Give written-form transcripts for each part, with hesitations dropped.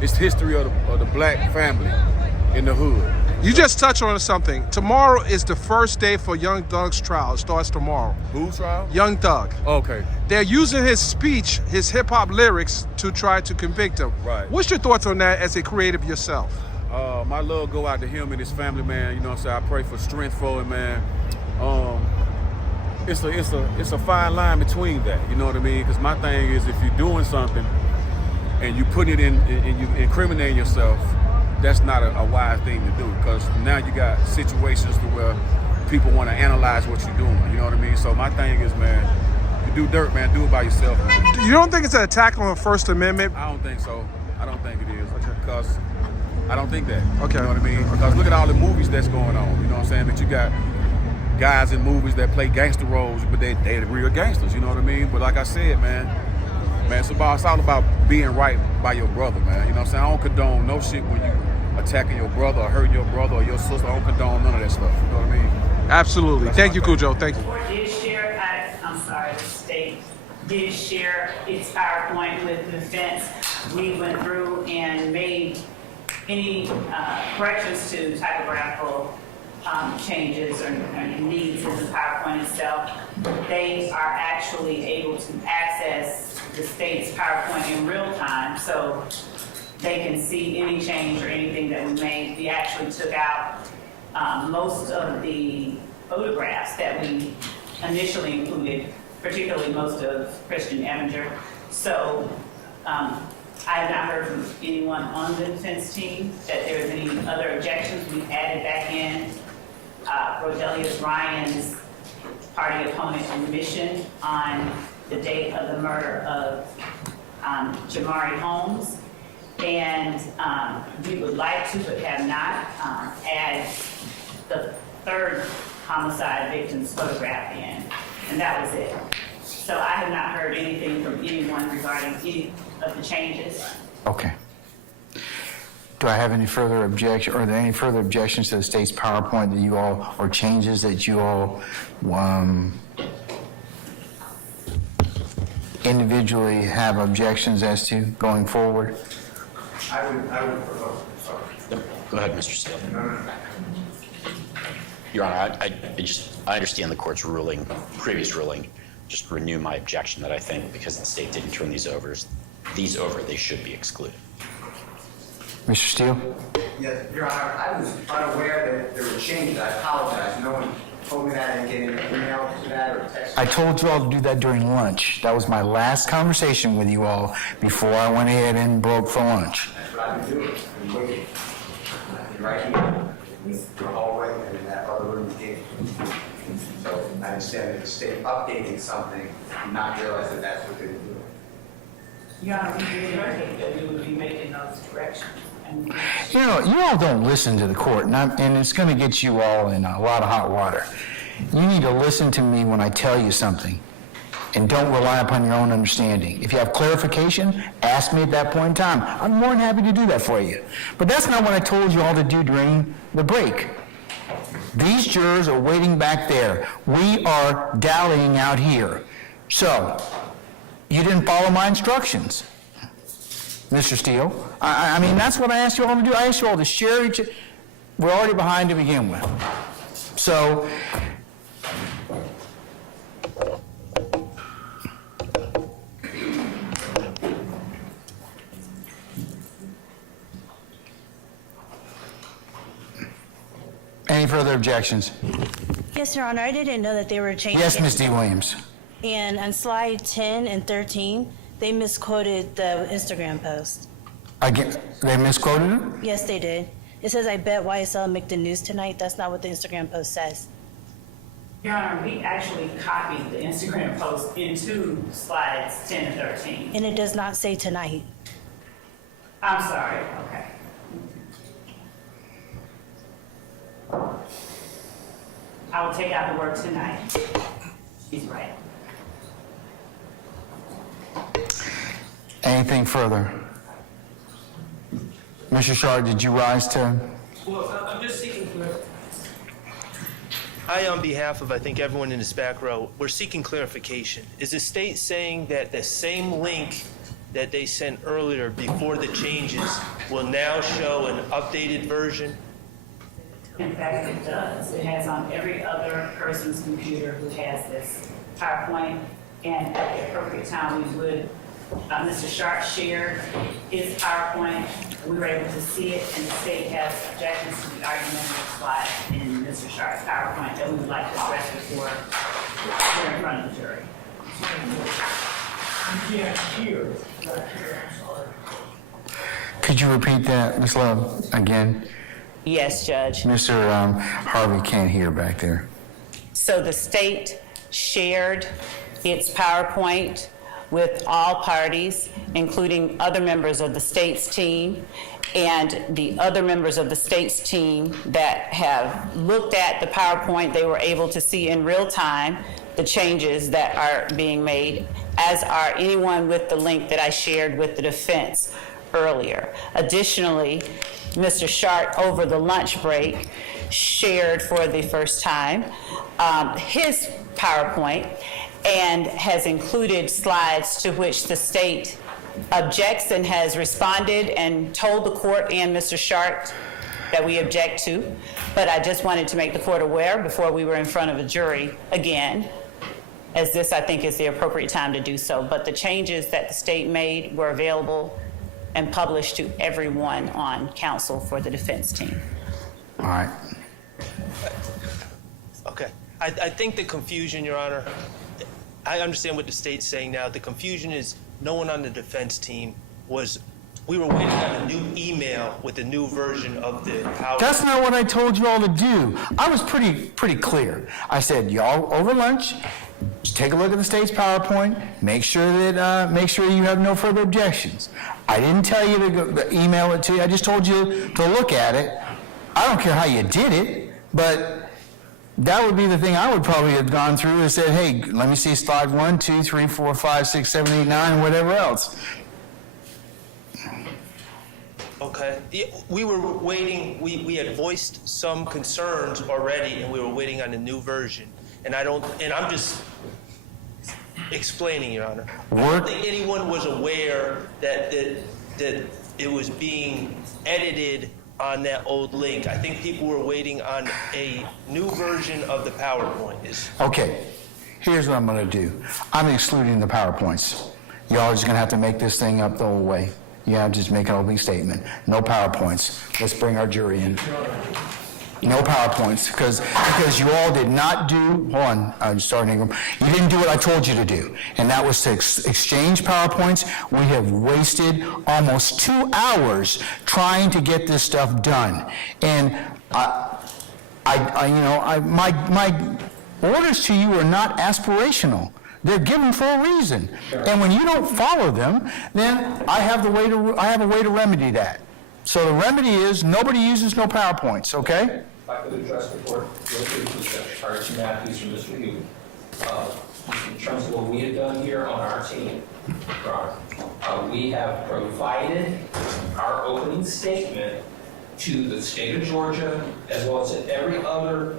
It's history of the black family in the hood. You just touched on something. Tomorrow is the first day for Young Thug's trial. It starts tomorrow. Whose trial? Young Thug. Okay. They're using his speech, his hip-hop lyrics, to try to convict him. Right. What's your thoughts on that as a creative yourself? My love go out to him and his family, man. You know what I'm saying? I pray for strength for him, man. It's a fine line between that. You know what I mean? Because my thing is, if you're doing something and you put it in and you incriminating yourself, that's not a wise thing to do. Because now you got situations to where people want to analyze what you're doing. You know what I mean? So my thing is, man, you do dirt, man, do it by yourself. You don't think it's an attack on the First Amendment? I don't think so. I don't think it is. Because I don't think that. Okay. You know what I mean? Because look at all the movies that's going on. You know what I'm saying? That you got guys in movies that play gangster roles, but they're the real gangsters. You know what I mean? But like I said, man, it's all about being right by your brother, man. You know what I'm saying? I don't condone no shit when you attacking your brother or hurting your brother or your sister. I don't condone none of that stuff. You know what I mean? Absolutely. Thank you, Khudjoe. Thank you. Did share, the state did share its PowerPoint with the defense. We went through and made any corrections to typographical changes or needs in the PowerPoint itself. They are actually able to access the state's PowerPoint in real time, so they can see any change or anything that we made. We actually took out most of the photographs that we initially included, particularly most of Christian Evinger. So I have not heard from anyone on the defense team that there is any other objections. We added back in Rodelius Ryan's party opponent's admission on the date of the murder of Jamari Holmes. And we would like to, but have not, add the third homicide victim's photograph in, and that was it. So I have not heard anything from anyone regarding any of the changes. Okay. Do I have any further objection, or are there any further objections to the state's PowerPoint that you all, or changes that you all individually have objections as to going forward? I would sorry. Go ahead, Mr. Steele. Your Honor, I understand the court's ruling, previous ruling. Just renew my objection that I think because the state didn't turn these over, they should be excluded. Mr. Steele? Yes, Your Honor, I was unaware that there were changes. I apologize. No one told me that. I didn't get an email to that or text. I told you all to do that during lunch. That was my last conversation with you all before I went ahead and broke for lunch. That's what I've been doing. I've been waiting. Right here, in the hallway, and in that other room gate. So I understand that the state updating something, not realize that that's what they were doing. Your Honor, we did indicate that we would be making those corrections. You know, you all don't listen to the court, and it's going to get you all in a lot of hot water. You need to listen to me when I tell you something, and don't rely upon your own understanding. If you have clarification, ask me at that point in time. I'm more than happy to do that for you. But that's not what I told you all to do during the break. These jurors are waiting back there. We are dallying out here. So, you didn't follow my instructions, Mr. Steele. I mean, that's what I asked you all to do. I asked you all to share each. We're already behind to begin with. So, any further objections? Yes, Your Honor. I didn't know that they were changing. Yes, Ms. D. Williams. And on slide 10 and 13, they misquoted the Instagram post. Again, they misquoted it? Yes, they did. It says, I bet YSL make the news tonight. That's not what the Instagram post says. Your Honor, we actually copied the Instagram post into slides 10 and 13. And it does not say tonight. I'm sorry, okay. I will take out the word tonight. He's right. Anything further? Mr. Shard, did you rise to? Well, I'm just seeking clarification. I, on behalf of, I think, everyone in this back row, we're seeking clarification. Is the state saying that the same link that they sent earlier before the changes will now show an updated version? In fact, it does. It has on every other person's computer who has this PowerPoint, and at the appropriate time, we would, Mr. Sharp shared his PowerPoint. We were able to see it, and the state has objections to the argumentative slide in Mr. Sharp's PowerPoint that we would like to address before we're in front of the jury. Could you repeat that, Ms. Love, again? Yes, Judge. Mr. Harvey can't hear back there. So the state shared its PowerPoint with all parties, including other members of the state's team, and the other members of the state's team that have looked at the PowerPoint, they were able to see in real time the changes that are being made, as are anyone with the link that I shared with the defense earlier. Additionally, Mr. Sharp, over the lunch break, shared for the first time his PowerPoint and has included slides to which the state objects and has responded and told the court and Mr. Sharp that we object to. But I just wanted to make the court aware before we were in front of a jury again, as this, I think, is the appropriate time to do so. But the changes that the state made were available and published to everyone on counsel for the defense team. All right. Okay. I think the confusion, Your Honor, I understand what the state's saying now. The confusion is no one on the defense team we were waiting on a new email with a new version of the PowerPoint. That's not what I told you all to do. I was pretty clear. I said, y'all, over lunch, just take a look at the state's PowerPoint, make sure you have no further objections. I didn't tell you to email it to you. I just told you to look at it. I don't care how you did it, but that would be the thing I would probably have gone through and said, hey, let me see slide 1, 2, 3, 4, 5, 6, 7, 8, 9, whatever else. Okay. Yeah, we were waiting, we had voiced some concerns already, and we were waiting on a new version. And I'm just explaining, Your Honor. I don't think anyone was aware that it was being edited on that old link. I think people were waiting on a new version of the PowerPoint. Okay, here's what I'm gonna do. I'm excluding the PowerPoints. Y'all are just gonna have to make this thing up the whole way. You have to just make an opening statement. No PowerPoints. Let's bring our jury in. No PowerPoints, because you all did not do, hold on, I'm starting Ingram. You didn't do what I told you to do, and that was to exchange PowerPoints. We have wasted almost 2 hours trying to get this stuff done. And my orders to you are not aspirational. They're given for a reason. And when you don't follow them, then I have a way to remedy that. So the remedy is nobody uses no PowerPoints, okay? If I could address the court, Archie Matthews from Mr. Newton. In terms of what we have done here on our team, we have provided our opening statement to the state of Georgia, as well as to every other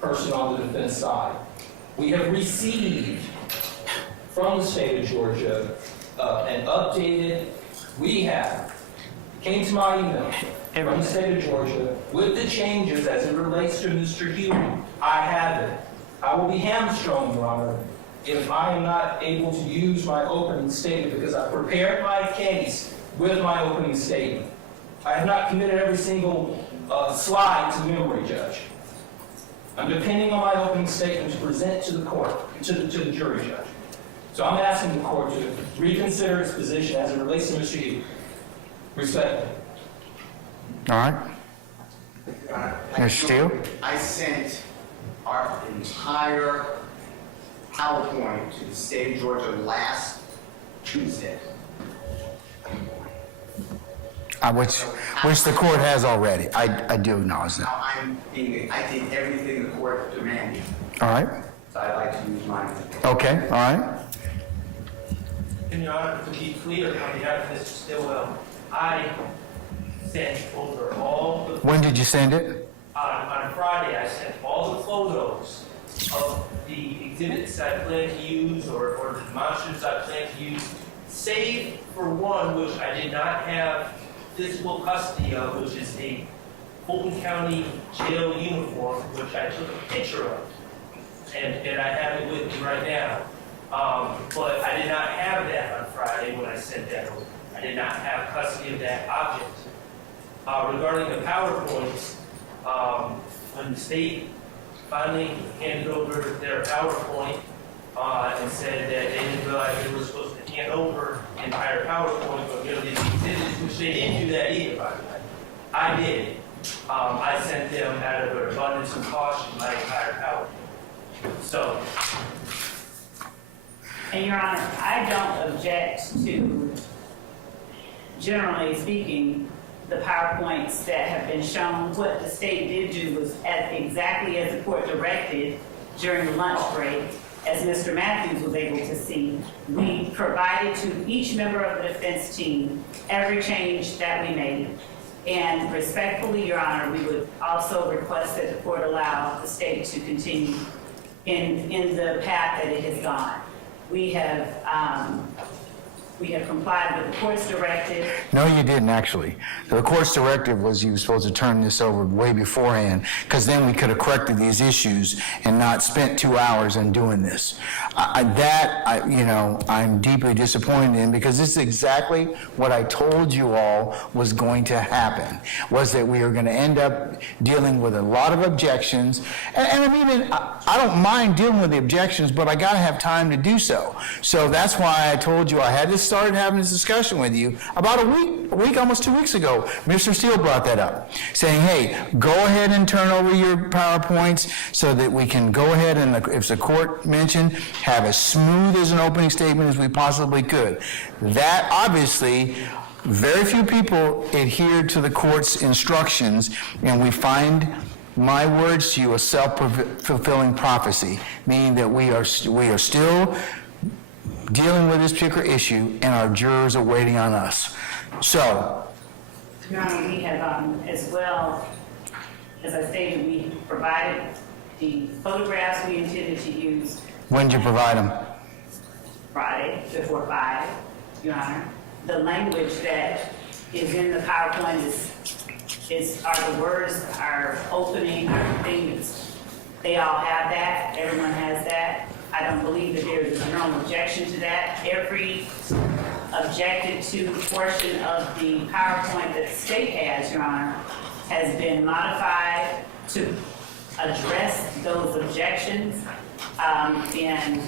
person on the defense side. We have received from the state of Georgia an updated, came to my email from the state of Georgia with the changes as it relates to Mr. Hume. I have it. I will be hamstrung, Your Honor, if I am not able to use my opening statement because I prepared my case with my opening statement. I have not committed every single slide to memory, Judge. I'm depending on my opening statement to present to the court, to the jury, Judge. So I'm asking the court to reconsider its position as it relates to Mr. Hume. Respectfully. All right. Mr. Steele? I sent our entire PowerPoint to the state of Georgia last Tuesday. Which the court has already. I do acknowledge that. Now I did everything the court demanded. All right. So I'd like to use mine. Okay, all right. And Your Honor, to be clear on behalf of Mr. Stillwell, I sent over all the... When did you send it? On Friday, I sent all the photos of the exhibits I plan to use or the demonstratives I plan to use save for one, which I did not have physical custody of, which is a Fulton County jail uniform, which I took a picture of. And I have it with me right now. But I did not have that on Friday when I sent that over. I did not have custody of that object. Regarding the PowerPoints, when the state finally handed over their PowerPoint and said that they didn't realize they were supposed to hand over the entire PowerPoint, but really these exhibits, which they didn't do that either, by the way. I did. I sent them out of an abundance of caution my entire PowerPoint. So. And Your Honor, I don't object to, generally speaking, the PowerPoints that have been shown. What the state did do was exactly as the court directed during the lunch break, as Mr. Matthews was able to see, we provided to each member of the defense team every change that we made. And respectfully, Your Honor, we would also request that the court allow the state to continue in the path that it has gone. We have complied with the court's directive. No, you didn't, actually. The court's directive was you were supposed to turn this over way beforehand, because then we could have corrected these issues and not spent 2 hours in doing this. I'm deeply disappointed in, because this is exactly what I told you all was going to happen, was that we were going to end up dealing with a lot of objections. And I mean, I don't mind dealing with the objections, but I got to have time to do so. So that's why I told you I had to started having this discussion with you about a week, almost 2 weeks ago. Mr. Steele brought that up, saying, hey, go ahead and turn over your PowerPoints so that we can go ahead and, if the court mentioned, have as smooth as an opening statement as we possibly could. That, obviously, very few people adhered to the court's instructions, and we find my words to you a self-fulfilling prophecy, meaning that we are still dealing with this particular issue, and our jurors are waiting on us. So, Your Honor, we have, as well, as I stated, we provided the photographs we intended to use. when did you provide them? Friday before 5, Your Honor. The language that is in the PowerPoint are the words, our opening, our things. They all have that. Everyone has that. I don't believe that there is a general objection to that. Every objected to portion of the PowerPoint that the state has, Your Honor, has been modified to address those objections. And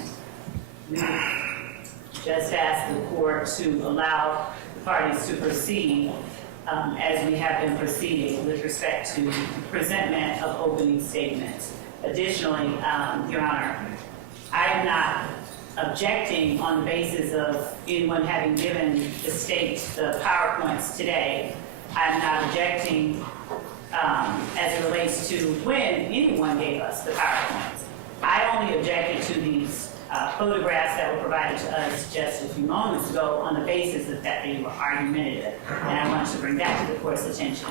we just asked the court to allow the parties to proceed as we have been proceeding with respect to presentment of opening statements. Additionally, Your Honor, I am not objecting on the basis of anyone having given the state the PowerPoints today. I'm not objecting as it relates to when anyone gave us the PowerPoints. I only objected to these photographs that were provided to us just a few moments ago on the basis of that they were argumentative. And I wanted to bring that to the court's attention.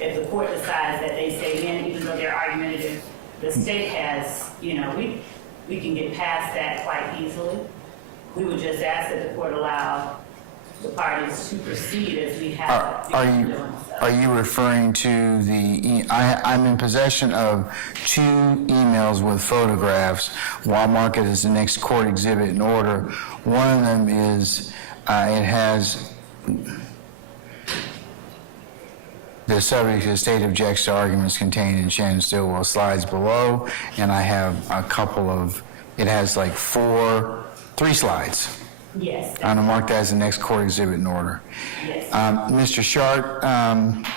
If the court decides that they stay in, even though they're argumentative, the state has, we can get past that quite easily. We would just ask that the court allow the parties to proceed as we have. Are you referring to the, I'm in possession of 2 emails with photographs, while I'll mark it as the next court exhibit in order. One of them is, it has the subject of the state objects to arguments contained in Shannon Stillwell slides below, and I have a couple of, it has like 3 slides. Yes. I'm going to mark that as the next court exhibit in order. Yes. Mr. Shart,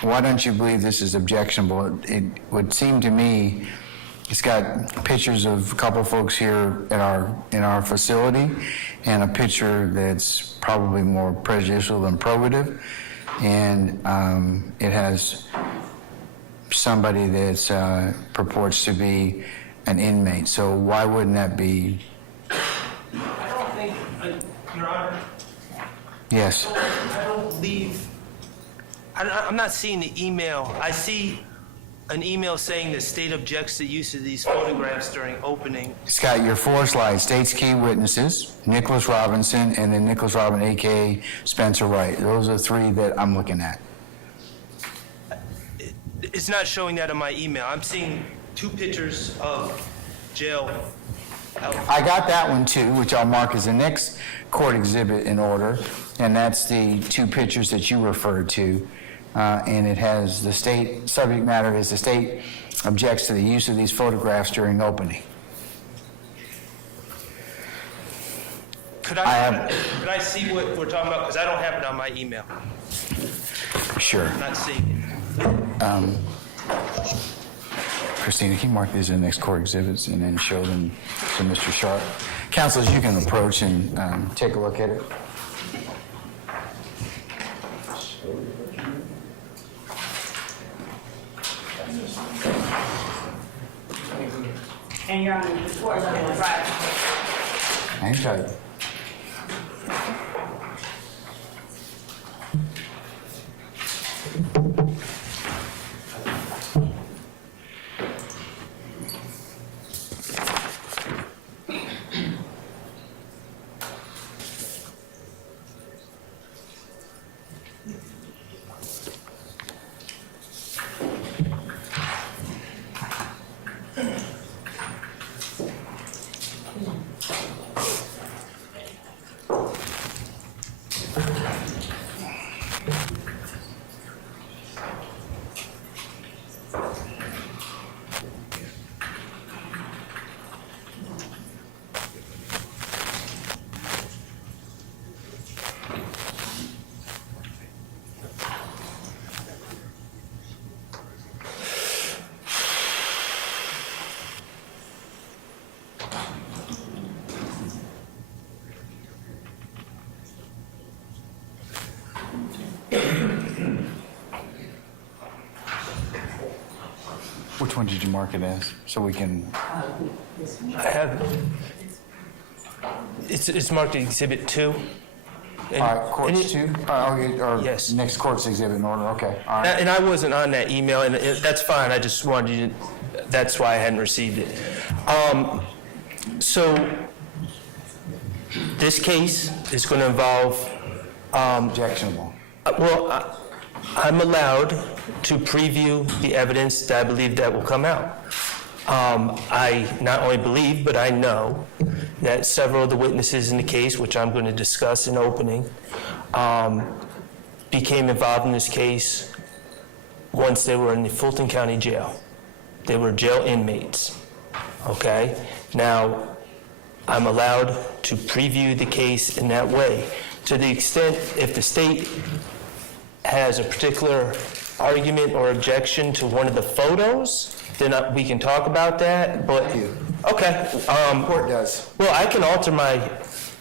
why don't you believe this is objectionable? It would seem to me it's got pictures of a couple folks here at in our facility, and a picture that's probably more prejudicial than probative, and it has somebody that purports to be an inmate. So why wouldn't that be? I don't think, Your Honor. Yes. I don't believe. I'm not seeing the email. I see an email saying the state objects to use of these photographs during opening. It's got your 4 slides, state's key witnesses, Nicholas Robinson, and then Nicholas Robin, a.k.a. Spencer Wright. Those are 3 that I'm looking at. It's not showing that on my email. I'm seeing 2 pictures of jail. I got that one too, which I'll mark as the next court exhibit in order, and that's the 2 pictures that you referred to. And it has the state, subject matter is the state objects to the use of these photographs during opening. Could I see what we're talking about? Because I don't have it on my email. Sure. I'm not seeing it. Christina, can you mark these in the next court exhibits and then show them to Mr. Sharp? Councilors, you can approach and take a look at it. And Your Honor, the court is on the right. Hang tight. Which one did you mark it as, so we can? I have, it's marked Exhibit 2. And, All right, courts 2? Or yes. Next court's exhibit in order, okay. All right. And I wasn't on that email, and that's fine. I just wanted you to, that's why I hadn't received it. So this case is going to involve, Objectionable. I'm allowed to preview the evidence that I believe that will come out. I not only believe, but I know that several of the witnesses in the case, which I'm going to discuss in opening, became involved in this case once they were in the Fulton County Jail. They were jail inmates, okay? Now, I'm allowed to preview the case in that way. To the extent, if the state has a particular argument or objection to one of the photos, then we can talk about that, but... Okay. Court does. Well, I can alter my...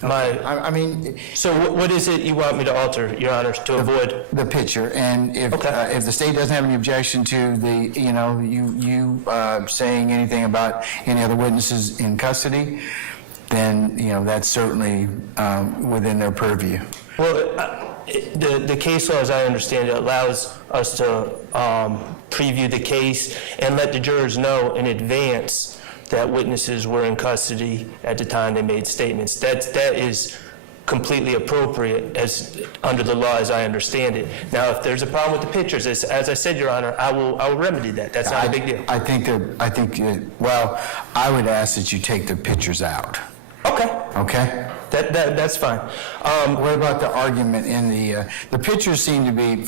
I mean... So what is it you want me to alter, Your Honor, to avoid? The picture, and if if the state doesn't have any objection to the, you saying anything about any other witnesses in custody, then, that's certainly within their purview. Well, the case law, as I understand it, allows us to preview the case and let the jurors know in advance that witnesses were in custody at the time they made statements. That is completely appropriate as under the law as I understand it. Now, if there's a problem with the pictures, as I said, Your Honor, I will remedy that. That's not a big deal. I think I would ask that you take the pictures out. Okay. Okay? That's fine. What about the argument in the pictures seem to be,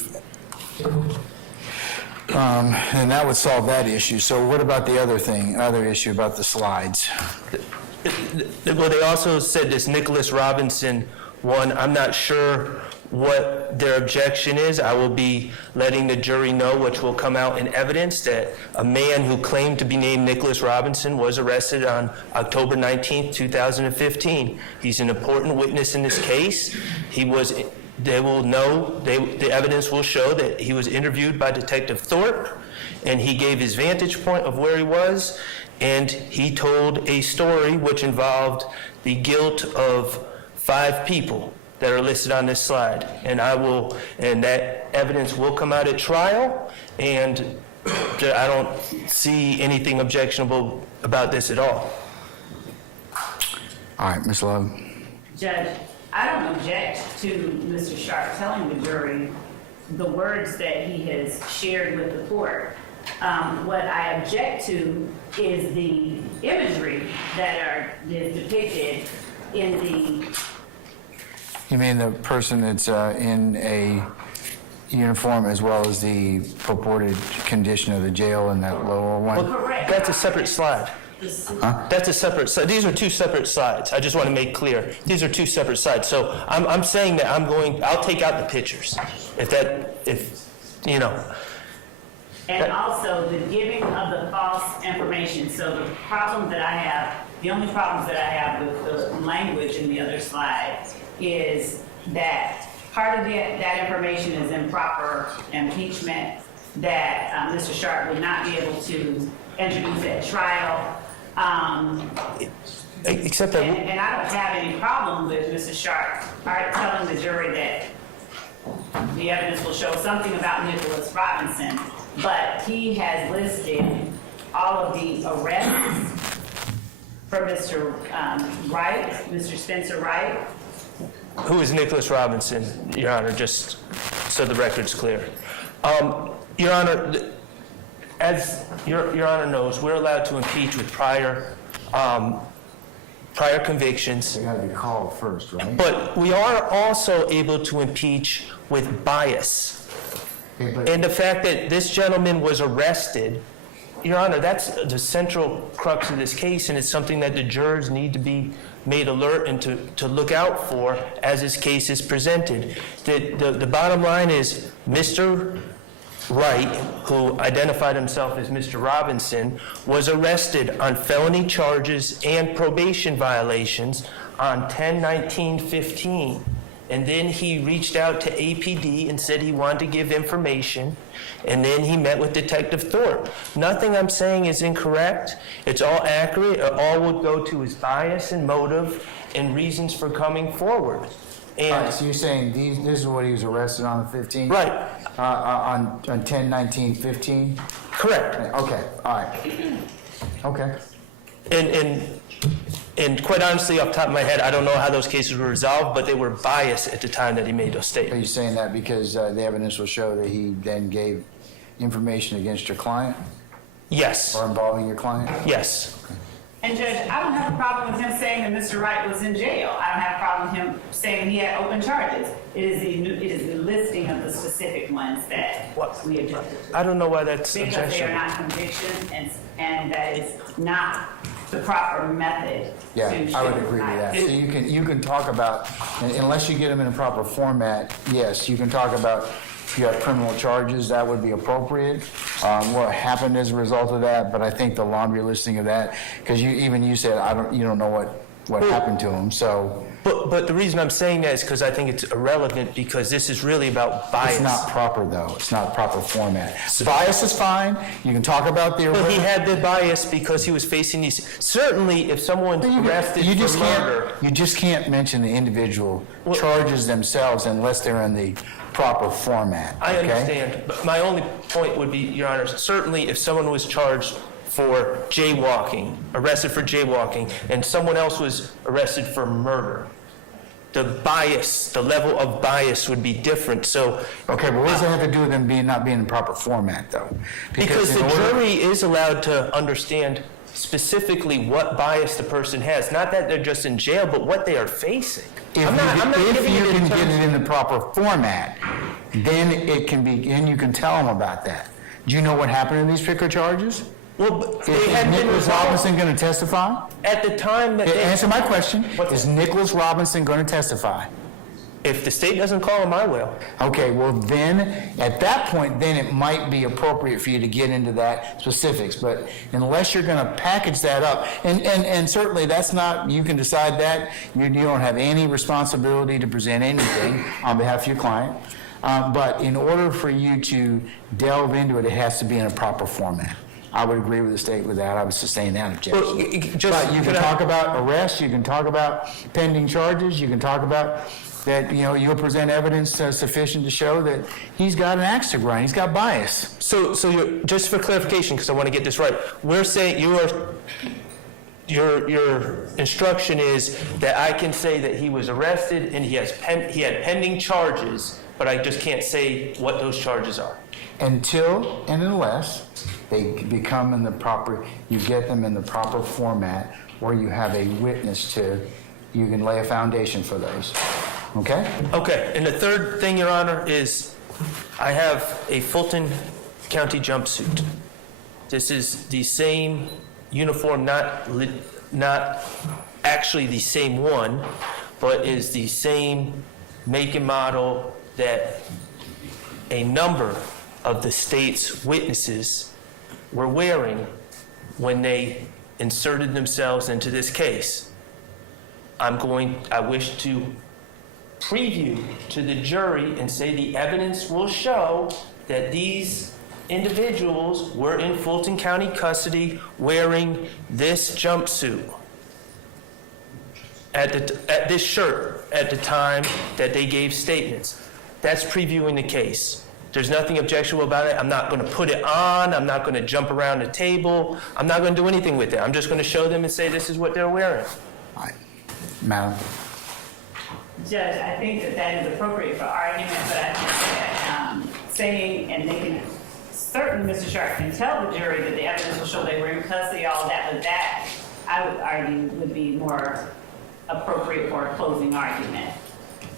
and that would solve that issue. So what about the other issue about the slides? Well, they also said this Nicholas Robinson one. I'm not sure what their objection is. I will be letting the jury know, which will come out in evidence, that a man who claimed to be named Nicholas Robinson was arrested on October 19th, 2015. He's an important witness in this case. They will know, the evidence will show that he was interviewed by Detective Thorpe, and he gave his vantage point of where he was, and he told a story which involved the guilt of 5 people that are listed on this slide. And that evidence will come out at trial, and I don't see anything objectionable about this at all. All right, Ms. Love. Judge, I don't object to Mr. Sharp telling the jury the words that he has shared with the court. What I object to is the imagery that is depicted in the. You mean the person that's in a uniform as well as the purported condition of the jail in that lower one? Correct. That's a separate slide. That's a separate slide. These are two separate slides. I just want to make clear. These are two separate slides. So I'm saying that I'll take out the pictures. And also the giving of the false information. So the problem that I have, the only problems that I have with the language in the other slide is that part of that information is improper impeachment that Mr. Sharp would not be able to introduce at trial. Except that. And I don't have any problem with Mr. Sharp telling the jury that the evidence will show something about Nicholas Robinson, but he has listed all of the arrests for Mr. Wright, Mr. Spencer Wright. Who is Nicholas Robinson, Your Honor, just so the record's clear. Your Honor, as Your Honor knows, we're allowed to impeach with prior convictions. They gotta be called first, right? But we are also able to impeach with bias. Okay, but And the fact that this gentleman was arrested, Your Honor, that's the central crux of this case, and it's something that the jurors need to be made alert and to look out for as this case is presented. The bottom line is Mr. Wright, who identified himself as Mr. Robinson, was arrested on felony charges and probation violations on 10/19/15. And then he reached out to APD and said he wanted to give information. And then he met with Detective Thorpe. Nothing I'm saying is incorrect. It's all accurate. It all would go to his bias and motive and reasons for coming forward. all right, so you're saying this is what he was arrested on the 15th? Right. On 10/19/15? Correct. Okay, all right. Okay. And quite honestly, off the top of my head, I don't know how those cases were resolved, but they were biased at the time that he made those Are statements. you saying that because the evidence will show that he then gave information against your client Yes. or involving your client? Yes. And Judge, I don't have a problem with him saying that Mr. Wright was in jail. I don't have a problem with him saying he had open charges. It is the listing of the specific ones that we objected to. I don't know why that's Because they are objection. not convictions, and that is not the proper method Yeah, to I would show agree with that. bias. So you can talk about, unless you get them in a proper format, yes, you can talk about if you have criminal charges, that would be appropriate. What happened as a result of that, but I think the laundry listing of that, because you said you don't know what happened to him, so But the reason I'm saying that is because I think it's irrelevant because this is really about bias. it's not proper though. It's not proper format. Bias is fine. You can talk about the. But he had the bias because he was facing these. Certainly, if someone's arrested for murder. You just can't mention the individual charges themselves unless they're in the proper format. I okay? understand, but my only point would be, Your Honor, certainly if someone was charged for jaywalking, arrested for jaywalking, and someone else was arrested for murder, the bias, the level of bias would be different. So Okay, but what does that have to do with them not being in proper format, though? because in the order- jury is allowed to understand specifically what bias the person has, not that they're just in jail, but what they are facing. If I'm not you giving it in can get terms- it in the proper format, then it can be, and you can tell them about that. Do you know what happened in these particular charges? Well, but they Is hadn't been Nicholas resolved Robinson going to testify? at the time that they. Answer my question. What's Is that? Nicholas Robinson going to testify? If the state doesn't call him, I will. Okay, well then, at that point, then it might be appropriate for you to get into that specifics, but unless you're gonna package that up, and certainly that's not, you can decide that, you don't have any responsibility to present anything on behalf of your client, but in order for you to delve into it, it has to be in a proper format. I would agree with the state with that, I would sustain that Well, objection. just- But you can talk about arrests, you can talk about pending charges, you can talk about that, you'll present evidence sufficient to show that he's got an axe to grind, he's got bias. So you're, just for clarification, because I want to get this right, we're saying your instruction is that I can say that he was arrested and he had pending charges, but I just can't say what those charges are. Until and unless they become you get them in the proper format where you have a witness you can lay a foundation for those. Okay? Okay, and the third thing, Your Honor, is I have a Fulton County jumpsuit. This is the same uniform, not actually the same one, but is the same make and model that a number of the state's witnesses were wearing when they inserted themselves into this case. I wish to preview to the jury and say the evidence will show that these individuals were in Fulton County custody wearing this jumpsuit at this shirt at the time that they gave statements. That's previewing the case. There's nothing objectionable about it. I'm not going to put it on. I'm not going to jump around the table. I'm not going to do anything with it. I'm just going to show them and say this is what they're wearing. All right. Madam? Judge, I think that is appropriate for argument, but I think that saying, and they can, certainly Mr. Sharp can tell the jury that the evidence will show they were in custody, all of that, but that, I would argue, would be more appropriate for a closing argument.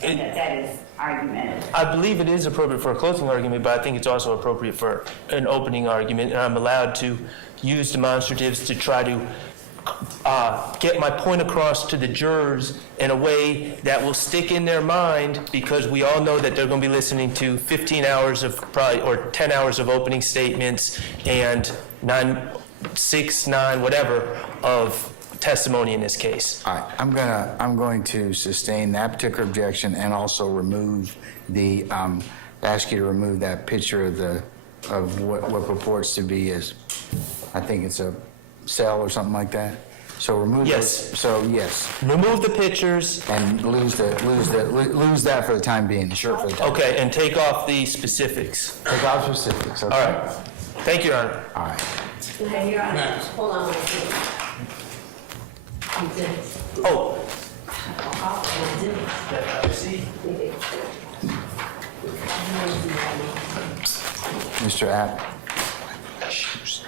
And that is argumentative. I believe it is appropriate for a closing argument, but I think it's also appropriate for an opening argument, and I'm allowed to use demonstratives to try to get my point across to the jurors in a way that will stick in their mind, because we all know that they're going to be listening to 15 hours of or 10 hours of opening statements and 6, 9, whatever of testimony in this case. All right, I'm going to sustain that particular objection and also remove ask you to remove that picture of what purports to be I think it's a cell or something like that. So remove Yes. Yes. Remove the pictures. And lose that for the time being, the shirt for the time. Okay, and take off the specifics. Take off specifics, okay? All right. Thank you, Your Honor. All right. Hey, Your Honor, hold on one second. You did it. Oh. You did it. Mr. App, shoes.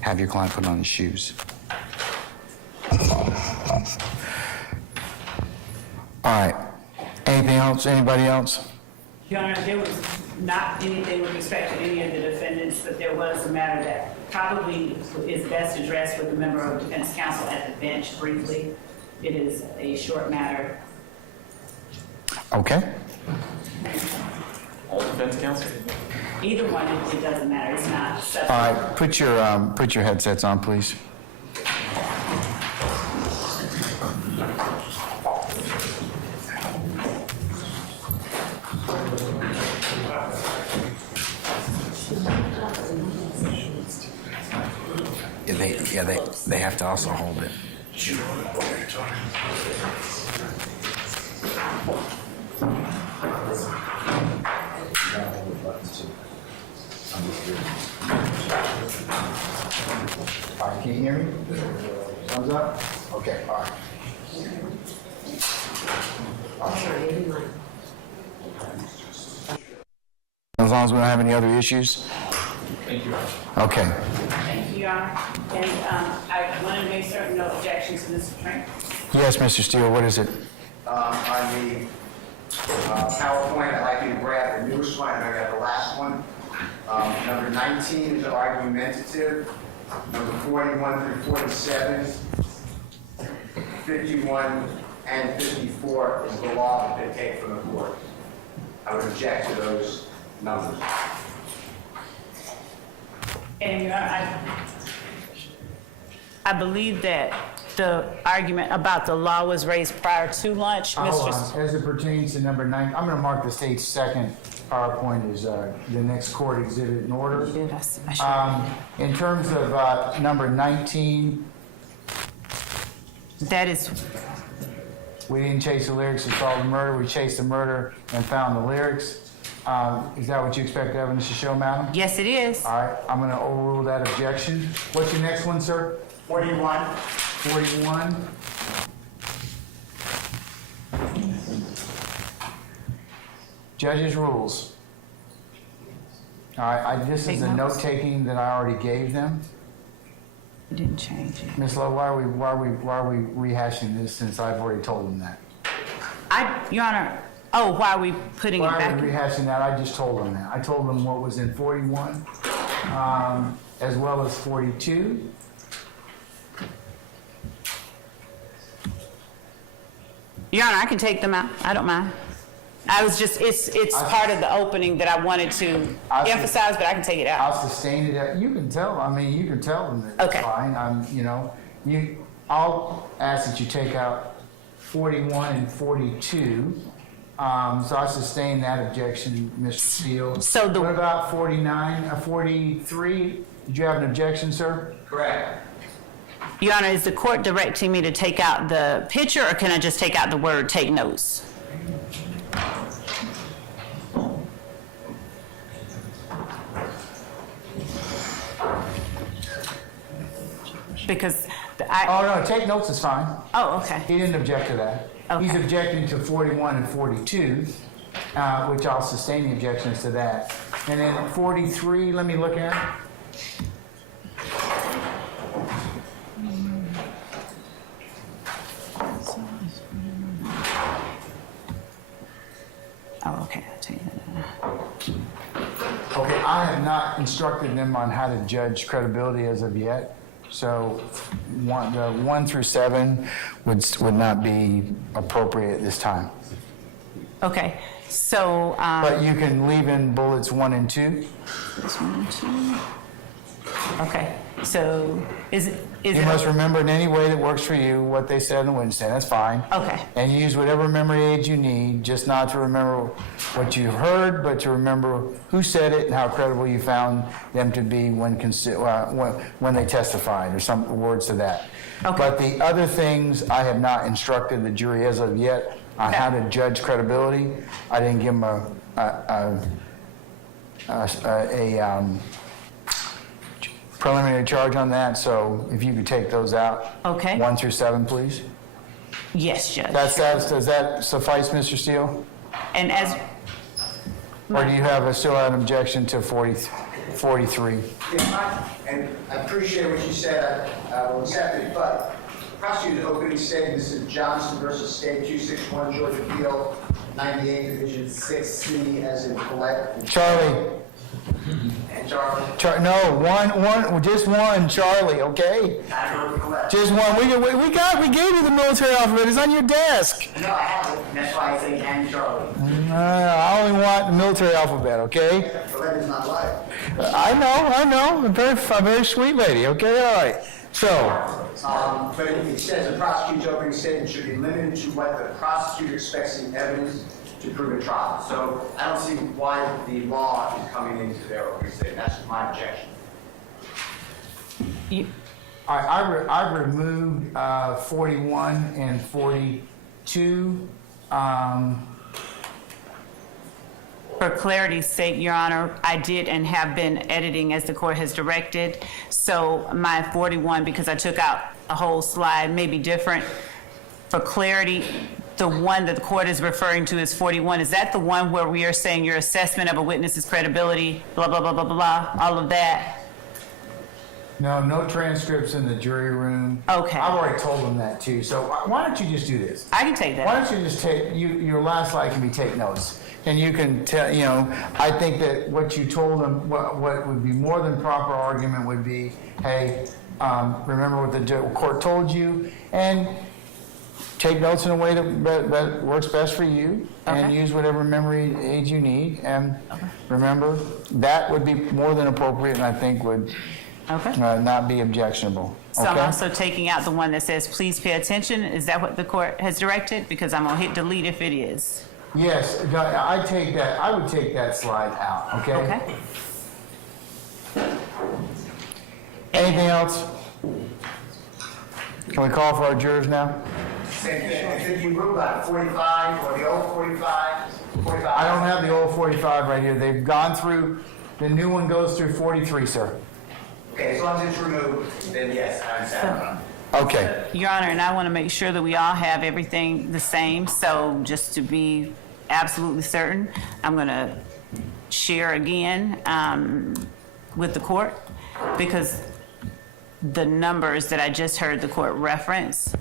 Have your client put on his shoes. All right. Anything else? Anybody else? Your Honor, there was not anything with respect to any of the defendants, but there was a matter that probably is best addressed with a member of defense counsel at the bench briefly. It is a short matter. Okay. All defense counsel? Either one, it doesn't matter. It's not substantive. All right. Put your headsets on, please. They have to also hold it. All right, can you hear me? Thumbs up? Okay, all right. As long as we don't have any other issues? Thank you. Okay. Thank you, Your Honor. And I want to make certain no objections to Mr. Trent. Yes, Mr. Steele, what is it? On the PowerPoint, I'd like you to grab the newest one, and I got the last one. Number 19 is argumentative. Number 41 through 47, 51 and 54 is the law that they take from the court. I would object to those numbers. And Your Honor, I believe that the argument about the law was raised prior to lunch. Hold on. As it pertains to number 9, I'm going to mark the state's second PowerPoint as the next court exhibit in order. In terms of number 19, That is, We didn't chase the lyrics and solve the murder. We chased the murder and found the lyrics. Is that what you expect the evidence to show, madam? Yes, it is. All right, I'm going to overrule that objection. What's your next one, sir? 41. 41. Judge's rules. All right, this is the note-taking that I already gave them. It didn't change it. Ms. Lowe, why are we rehashing this since I've already told them that? Your Honor, why are we putting it Why back? are we rehashing that? I just told them that. I told them what was in 41, as well as 42. Your Honor, I can take them out. I don't mind. I was just, it's part of the opening that I wanted to emphasize, but I can take it out. I'll sustain it. You can tell. I mean, you can tell them that it's Okay. fine. I'll ask that you take out 41 and 42. So I sustain that objection, Mr. Steele. So what about 49, 43? Did you have an objection, sir? Correct. Your Honor, is the court directing me to take out the picture, or can I just take out the word "take notes"? Because Oh, no, take notes is fine. Oh, okay. He didn't object to that. Okay. He's objecting to 41 and 42, which I'll sustain the objections to that. And then 43, let me look at it. Oh, okay. I'll take that out. Okay, I have not instructed them on how to judge credibility as of yet. So the 1 through 7 would not be appropriate at this time. Okay. So. But you can leave in bullets 1 and 2. This 1 and 2. Okay. So You must remember in any way that works for you what they said on the witness stand. That's fine. Okay. And use whatever memory aids you need, just not to remember what you heard, but to remember who said it and how credible you found them to be when they testified, or some words to that. Okay. But the other things, I have not instructed the jury as of yet on how to judge credibility. I didn't give them a preliminary charge on that, so if you could take those out. Okay. 1 through 7, please. Yes, Judge. Does that suffice, Mr. Steele? And as. Or do you still have an objection to 43? And I appreciate what you said, I will accept it, but prosecutor's opening statement, this is Johnson versus State 261 Georgia Appeal, 98 Division 6C, as in Colette. Charlie. And Charlie. Just one, Charlie, okay? I know Colette. Just one. We gave you the military alphabet. It's on your desk. No, I haven't, and that's why I say and Charlie. I only want the military alphabet, okay? Colette is not live. I know. A very sweet lady, okay? All right. So. But it says the prosecutor's opening statement should be limited to what the prosecutor expects in evidence to prove a trial. So I don't see why the law is coming into their opening statement. That's my objection. I removed 41 and 42. For clarity's sake, Your Honor, I did and have been editing as the court has directed. So my 41, because I took out a whole slide, may be different. For clarity, the one that the court is referring to is 41. Is that the one where we are saying your assessment of a witness's credibility, blah, blah, blah, blah, blah, all of that? No transcripts in the jury room. Okay. I've already told them that too. So why don't you just do this? I can take that. Why don't you just your last slide can be take notes. And you can tell, I think that what you told them, what would be more than proper argument would be, hey, remember what the court told you, and take notes in a way that works best for you, and Okay. use whatever memory aids you need. And remember, that would be more than appropriate, and I think would not be objectionable. So I'm also taking out the one that says, please pay attention. Is that what the court has directed? Because I'm going to hit delete if it is. Yes, I would take that slide out, okay? Okay. Anything else? Can we call for our jurors now? Same thing. I think you ruled on 45 or the old 45. 45. I don't have the old 45 right here. They've gone through, the new one goes through 43, sir. Okay, as long as it's removed, then yes, I understand. Okay. Your Honor, and I want to make sure that we all have everything the same, so just to be absolutely certain, I'm going to share again with the court, because the numbers that I just heard the court reference.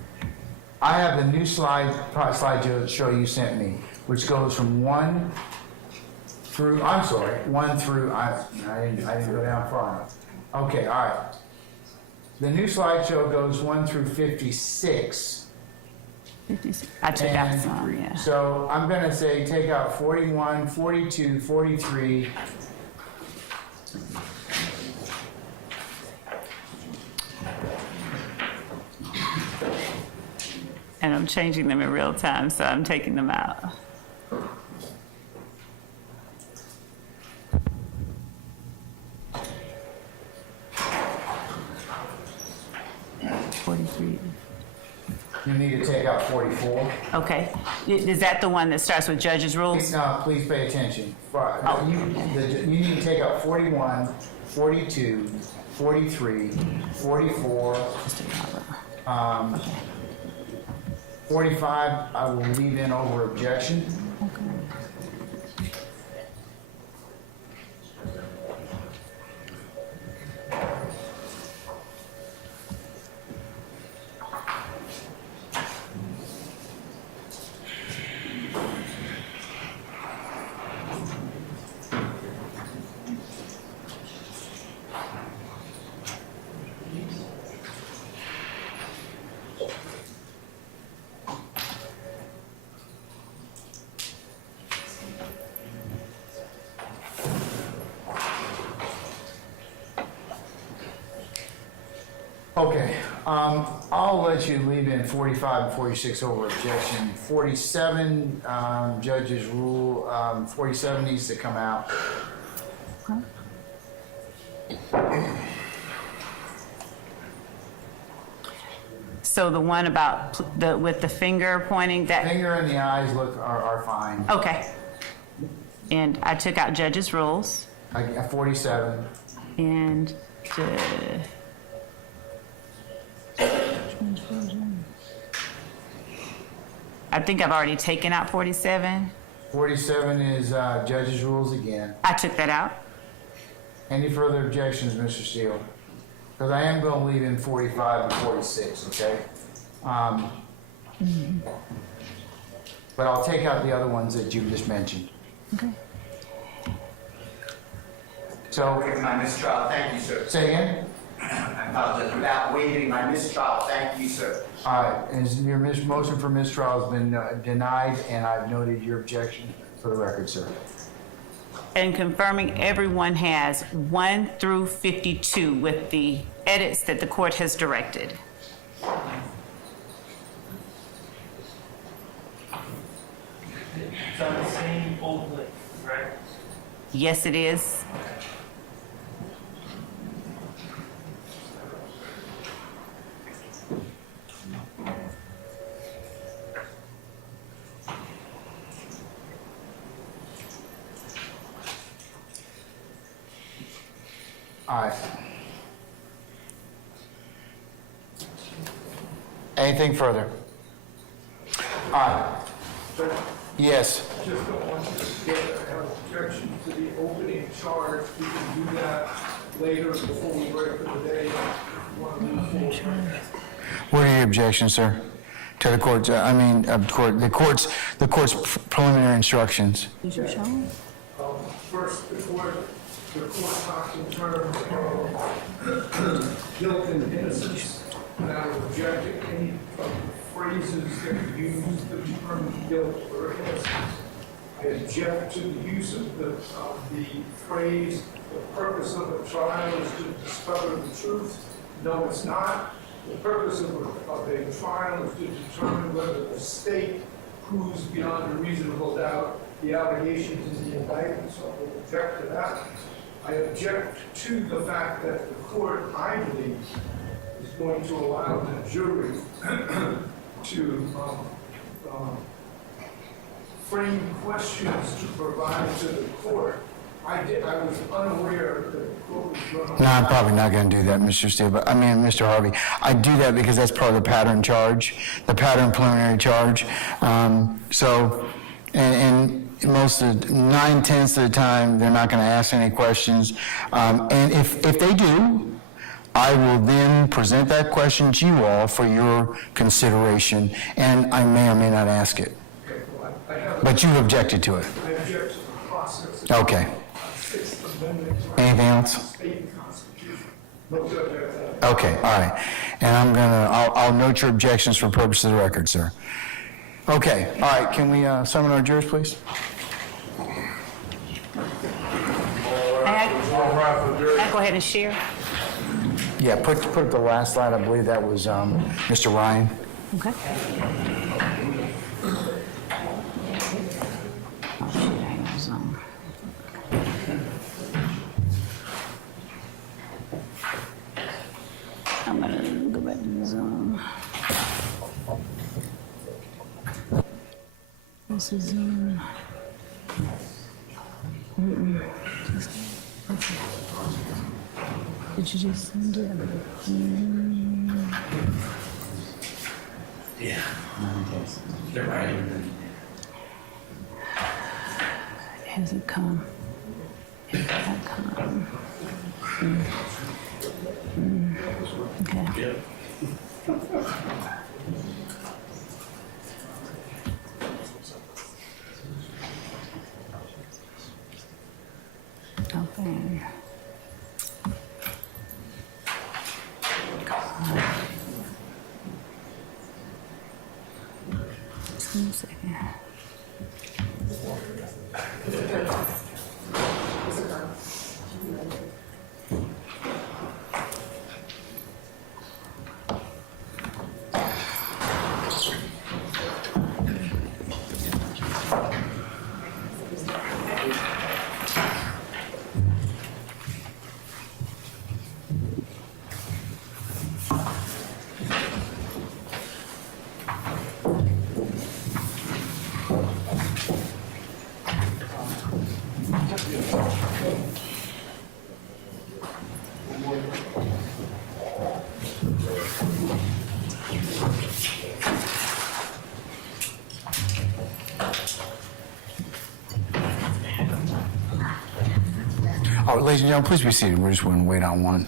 I have the new slideshow you sent me, which goes from 1 through, I'm sorry, 1 through, I didn't go down far enough. Okay, all right. The new slideshow goes 1 through 56. I took out And some, yeah. so I'm going to say take out 41, 42, 43. And I'm changing them in real time, so I'm taking them out. You need to take out 44. Okay. Is that the one that starts with judge's rules? No, please pay attention. You need to take out 41, 42, 43, 44, 45, I will leave in over objection. Okay, I'll let you leave in 45 and 46 over objection. 47, judge's rule, 47 needs to come out. So the one about with the finger pointing, that, Finger and the eyes are fine. okay. And I took out judge's rules 47. and I think I've already taken out 47. 47 is judge's rules again. I took that out. Any further objections, Mr. Steele? Because I am going to leave in 45 and 46, okay? But I'll take out the other ones that you just mentioned. Okay. So, waiving my mistrial, thank you, sir. Say again? I apologize. Without waiving my mistrial, thank you, sir. All right, and your motion for mistrial has been denied, and I've noted your objection for the record, sir. And confirming everyone has 1 through 52 with the edits that the court has directed. It's on the same old list, right? Yes, it is. All right. Anything further? All right. Yes. Just don't want you to get an objection to the opening charge. We can do that later before we break for the day. What are your objections, sir? To the court's, the court's preliminary instructions. First, the court talks in terms of guilt and innocence, and I would object to any of the phrases that use to determine guilt or innocence. I object to the use of the phrase, the purpose of a trial is to discover the truth. No, it's not. The purpose of a trial is to determine whether the state proves beyond a reasonable doubt the allegations in the indictment, so I will object to that. I object to the fact that the court, I believe, is going to allow the jury to frame questions to provide to the court. I was unaware that the court was going to... No, I'm probably not going to do that, Mr. Steele, but I mean, Mr. Harvey. I do that because that's part of the pattern charge, the pattern preliminary charge. And most of 9/10 of the time, they're not going to ask any questions. And if they do, I will then present that question to you all for your consideration, and I may or may not ask it. Okay, well, I have... But you've objected to it. I object to the process. Okay. Sixth Amendment. Anything else? State Constitution. No judge has that. Okay, all right. And I'll note your objections for purpose of the record, sir. Okay, all right, can we summon our jurors, please? I go ahead and share. Yeah, put up the last slide. I believe that was Mr. Ryan. Okay. I'm gonna go back to the Zoom. This is Zoom. Did you just send it? Yeah. They're right. Has it come? Has it come? Okay. Yep. Okay. Just give me a second. Oh, ladies and gentlemen, please be seated. We're just going to wait on one.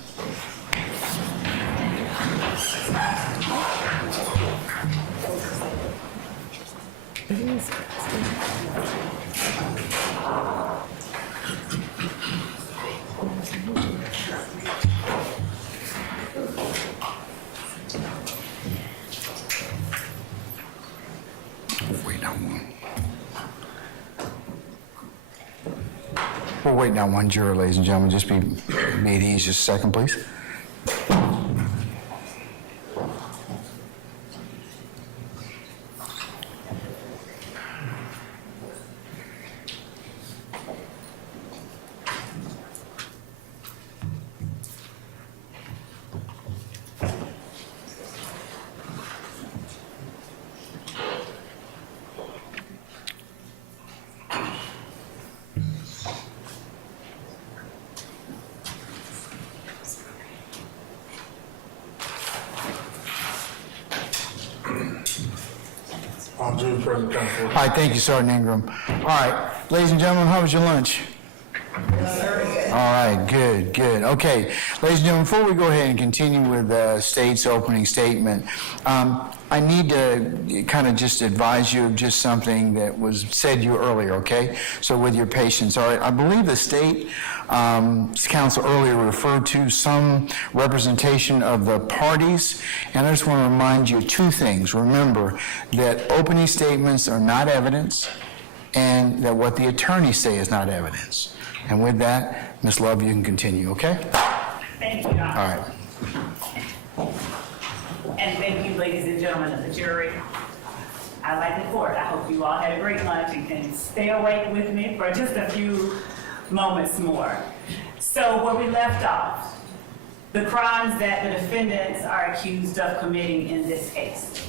We're waiting on one juror, ladies and gentlemen. Just be at ease just a second, please. I'll do the present counsel. All right, thank you, Sergeant Ingram. All right, ladies and gentlemen, how was your lunch? All right, good, good. Okay, ladies and gentlemen, before we go ahead and continue with the state's opening statement, I need to kind of just advise you of just something that was said to you earlier, okay? So with your patience, all right? I believe the state council earlier referred to some representation of the parties, and I just want to remind you two things. Remember that opening statements are not evidence, and that what the attorneys say is not evidence. And with that, Ms. Love, you can continue, okay? Thank you, Don. All right. And thank you, ladies and gentlemen of the jury. I like the court. I hope you all had a great lunch and can stay awake with me for just a few moments more. So where we left off, the crimes that the defendants are accused of committing in this case.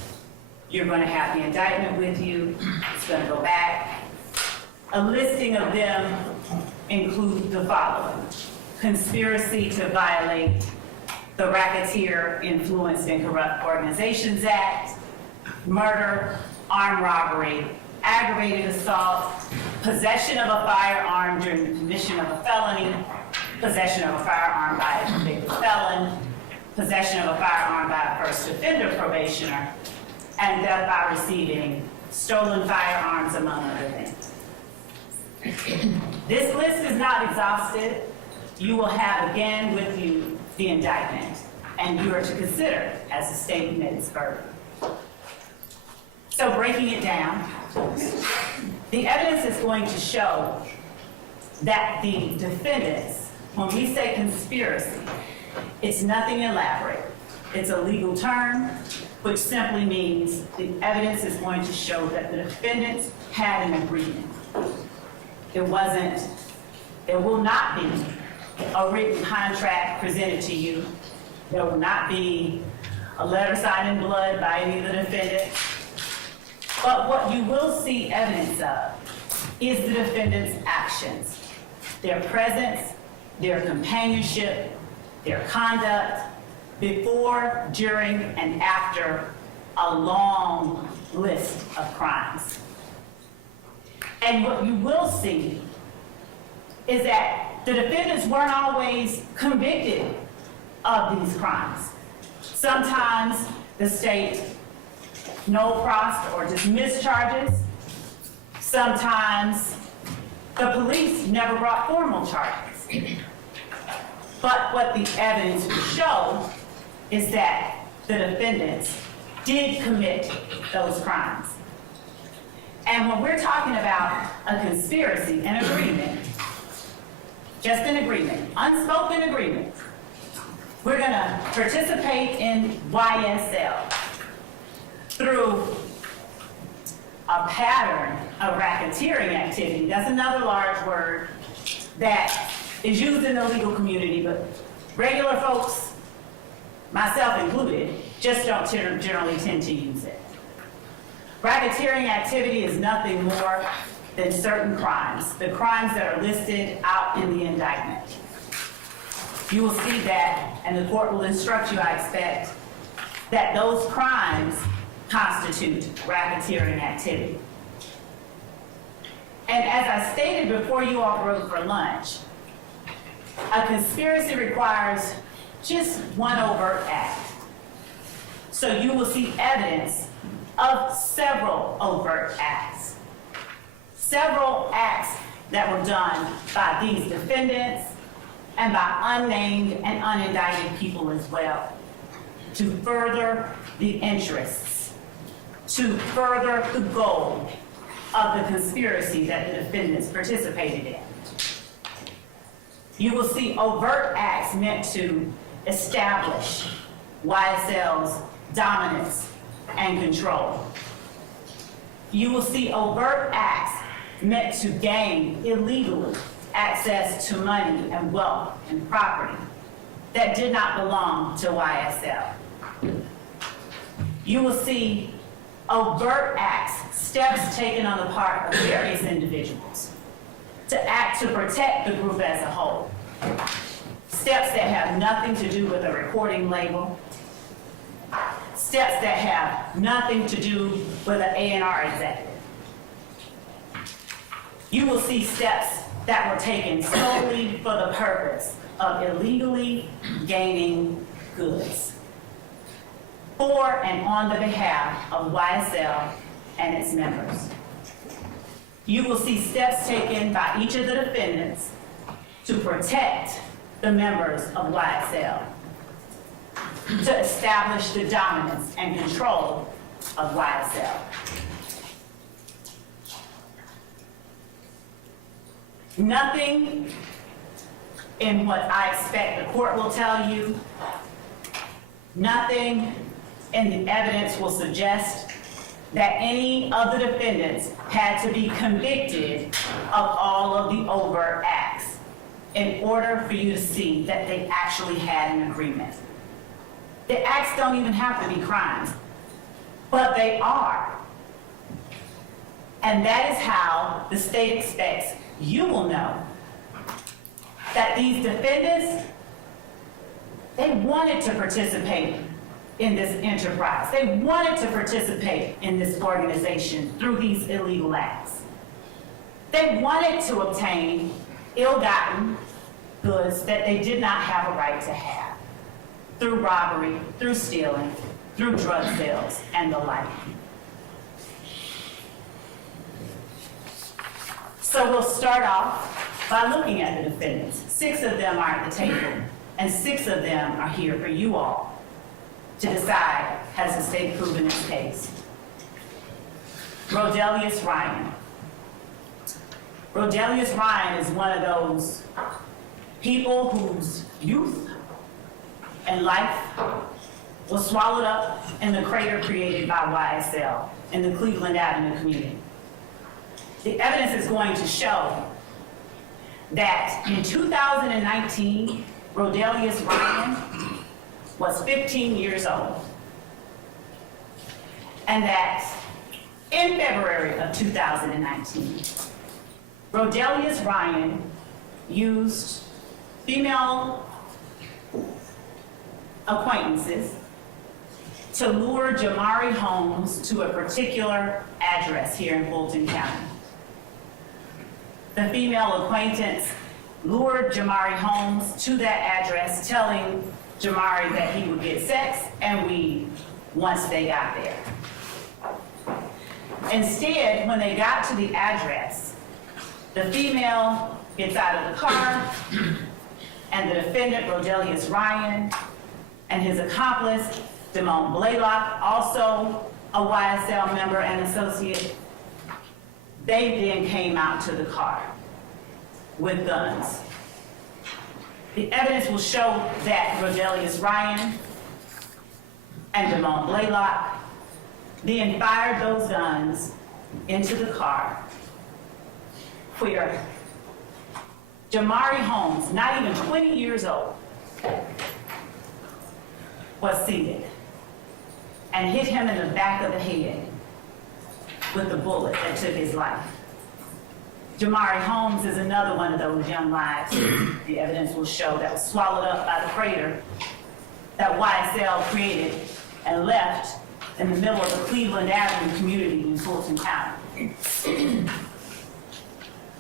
You're going to have the indictment with you. It's going to go back. A listing of them includes the following: conspiracy to violate the Racketeer Influenced and Corrupt Organizations Act, murder, armed robbery, aggravated assault, possession of a firearm during the commission of a felony, possession of a firearm by a convicted felon, possession of a firearm by a first offender probationer, and death by receiving stolen firearms, among other things. This list is not exhaustive. You will have again with you the indictment, and you are to consider as the state met its burden. So breaking it down, the evidence is going to show that the defendants, when we say conspiracy, it's nothing elaborate. It's a legal term, which simply means the evidence is going to show that the defendants had an agreement. It will not be a written contract presented to you. There will not be a letter signed in blood by any of the defendants. But what you will see evidence of is the defendants' actions, their presence, their companionship, their conduct before, during, and after a long list of crimes. And what you will see is that the defendants weren't always convicted of these crimes. Sometimes the state no-prossed or dismissed charges. Sometimes the police never brought formal charges. But what the evidence will show is that the defendants did commit those crimes. And when we're talking about a conspiracy, an agreement, just an agreement, unspoken agreement, we're gonna participate in YSL through a pattern of racketeering activity. That's another large word that is used in the legal community, but regular folks, myself included, just don't generally tend to use it. Racketeering activity is nothing more than certain crimes, the crimes that are listed out in the indictment. You will see that, and the court will instruct you, I expect, that those crimes constitute racketeering activity. And as I stated before you all broke for lunch, a conspiracy requires just one overt act. So you will see evidence of several overt acts. Several acts that were done by these defendants and by unnamed and unindicted people as well, to further the interests, to further the goal of the conspiracy that the defendants participated in. You will see overt acts meant to establish YSL's dominance and control. You will see overt acts meant to gain illegally access to money and wealth and property that did not belong to YSL. You will see overt acts, steps taken on the part of various individuals to act to protect the group as a whole. Steps that have nothing to do with a recording label. Steps that have nothing to do with an A&R executive. You will see steps that were taken solely for the purpose of illegally gaining goods for and on the behalf of YSL and its members. You will see steps taken by each of the defendants to protect the members of YSL, to establish the dominance and control of YSL. Nothing in what I expect the court will tell you, nothing in the evidence will suggest that any of the defendants had to be convicted of all of the overt acts in order for you to see that they actually had an agreement. The acts don't even have to be crimes. but they are. And that is how the state expects you will know that these defendants, they wanted to participate in this enterprise. They wanted to participate in this organization through these illegal acts. They wanted to obtain ill-gotten goods that they did not have a right to have, through robbery, through stealing, through drug sales, and the like. So we'll start off by looking at the defendants. 6 of them are at the table, and 6 of them are here for you all to decide, has the state proven its case? Rodelius Ryan. Rodelius Ryan is one of those people whose youth and life was swallowed up in the crater created by YSL in the Cleveland Avenue community. The evidence is going to show that in 2019, Rodelius Ryan was 15 years old. And that in February of 2019, Rodelius Ryan used female acquaintances to lure Jamari Holmes to a particular address here in Fulton County. The female acquaintance lured Jamari Holmes to that address, telling Jamari that he would get sex and weed once they got there. Instead, when they got to the address, the female gets out of the car, and the defendant, Rodelius Ryan, and his accomplice, Damone Blaylock, also a YSL member and associate, they then came out to the car with guns. The evidence will show that Rodelius Ryan and Damone Blaylock then fired those guns into the car, where Jamari Holmes, not even 20 years old, was seated, and hit him in the back of the head with the bullet that took his life. Jamari Holmes is another one of those young lives, the evidence will show, that was swallowed up by the crater that YSL created and left in the middle of the Cleveland Avenue community in Fulton County.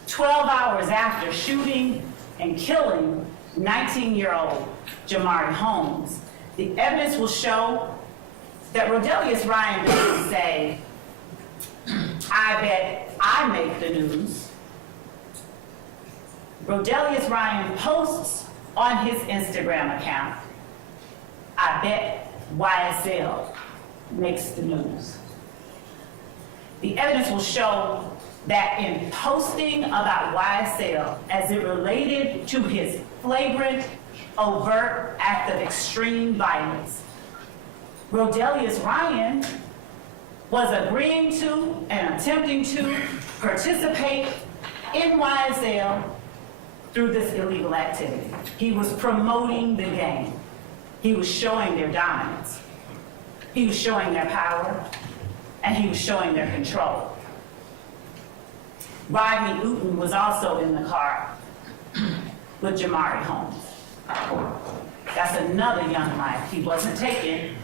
12 hours after shooting and killing 19-year-old Jamari Holmes, the evidence will show that Rodelius Ryan didn't say, I bet I make the news. Rodelius Ryan posts on his Instagram account, I bet YSL makes the news. The evidence will show that in posting about YSL as it related to his flagrant, overt act of extreme violence, Rodelius Ryan was agreeing to and attempting to participate in YSL through this illegal activity. He was promoting the gang. He was showing their dominance. He was showing their power, and he was showing their control. Rodney Uten was also in the car with Jamari Holmes. That's another young life. He wasn't taken,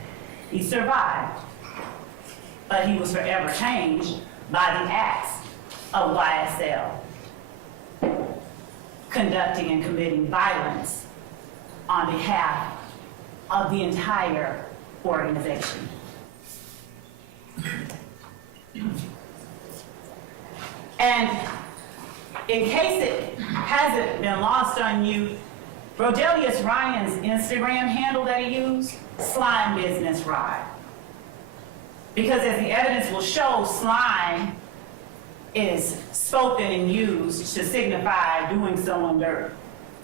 he survived. But he was forever changed by the acts of YSL, conducting and committing violence on behalf of the entire organization. And in case it hasn't been lost on you, Rodelius Ryan's Instagram handle that he used, Slime Business Ride. Because as the evidence will show, slime is spoken and used to signify doing someone dirt.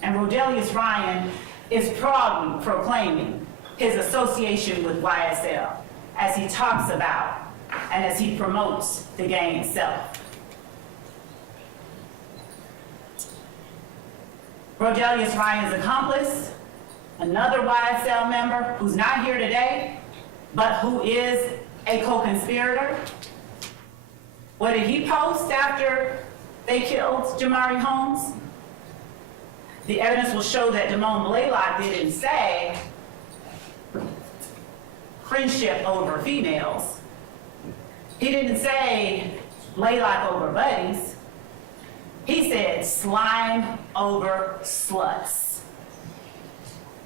And Rodelius Ryan is proudly proclaiming his association with YSL as he talks about and as he promotes the gang itself. Rodelius Ryan's accomplice, another YSL member who's not here today, but who is a co-conspirator? What did he post after they killed Jamari Holmes? The evidence will show that Damone Blaylock didn't say friendship over females. He didn't say Blaylock over buddies. He said slime over sluts.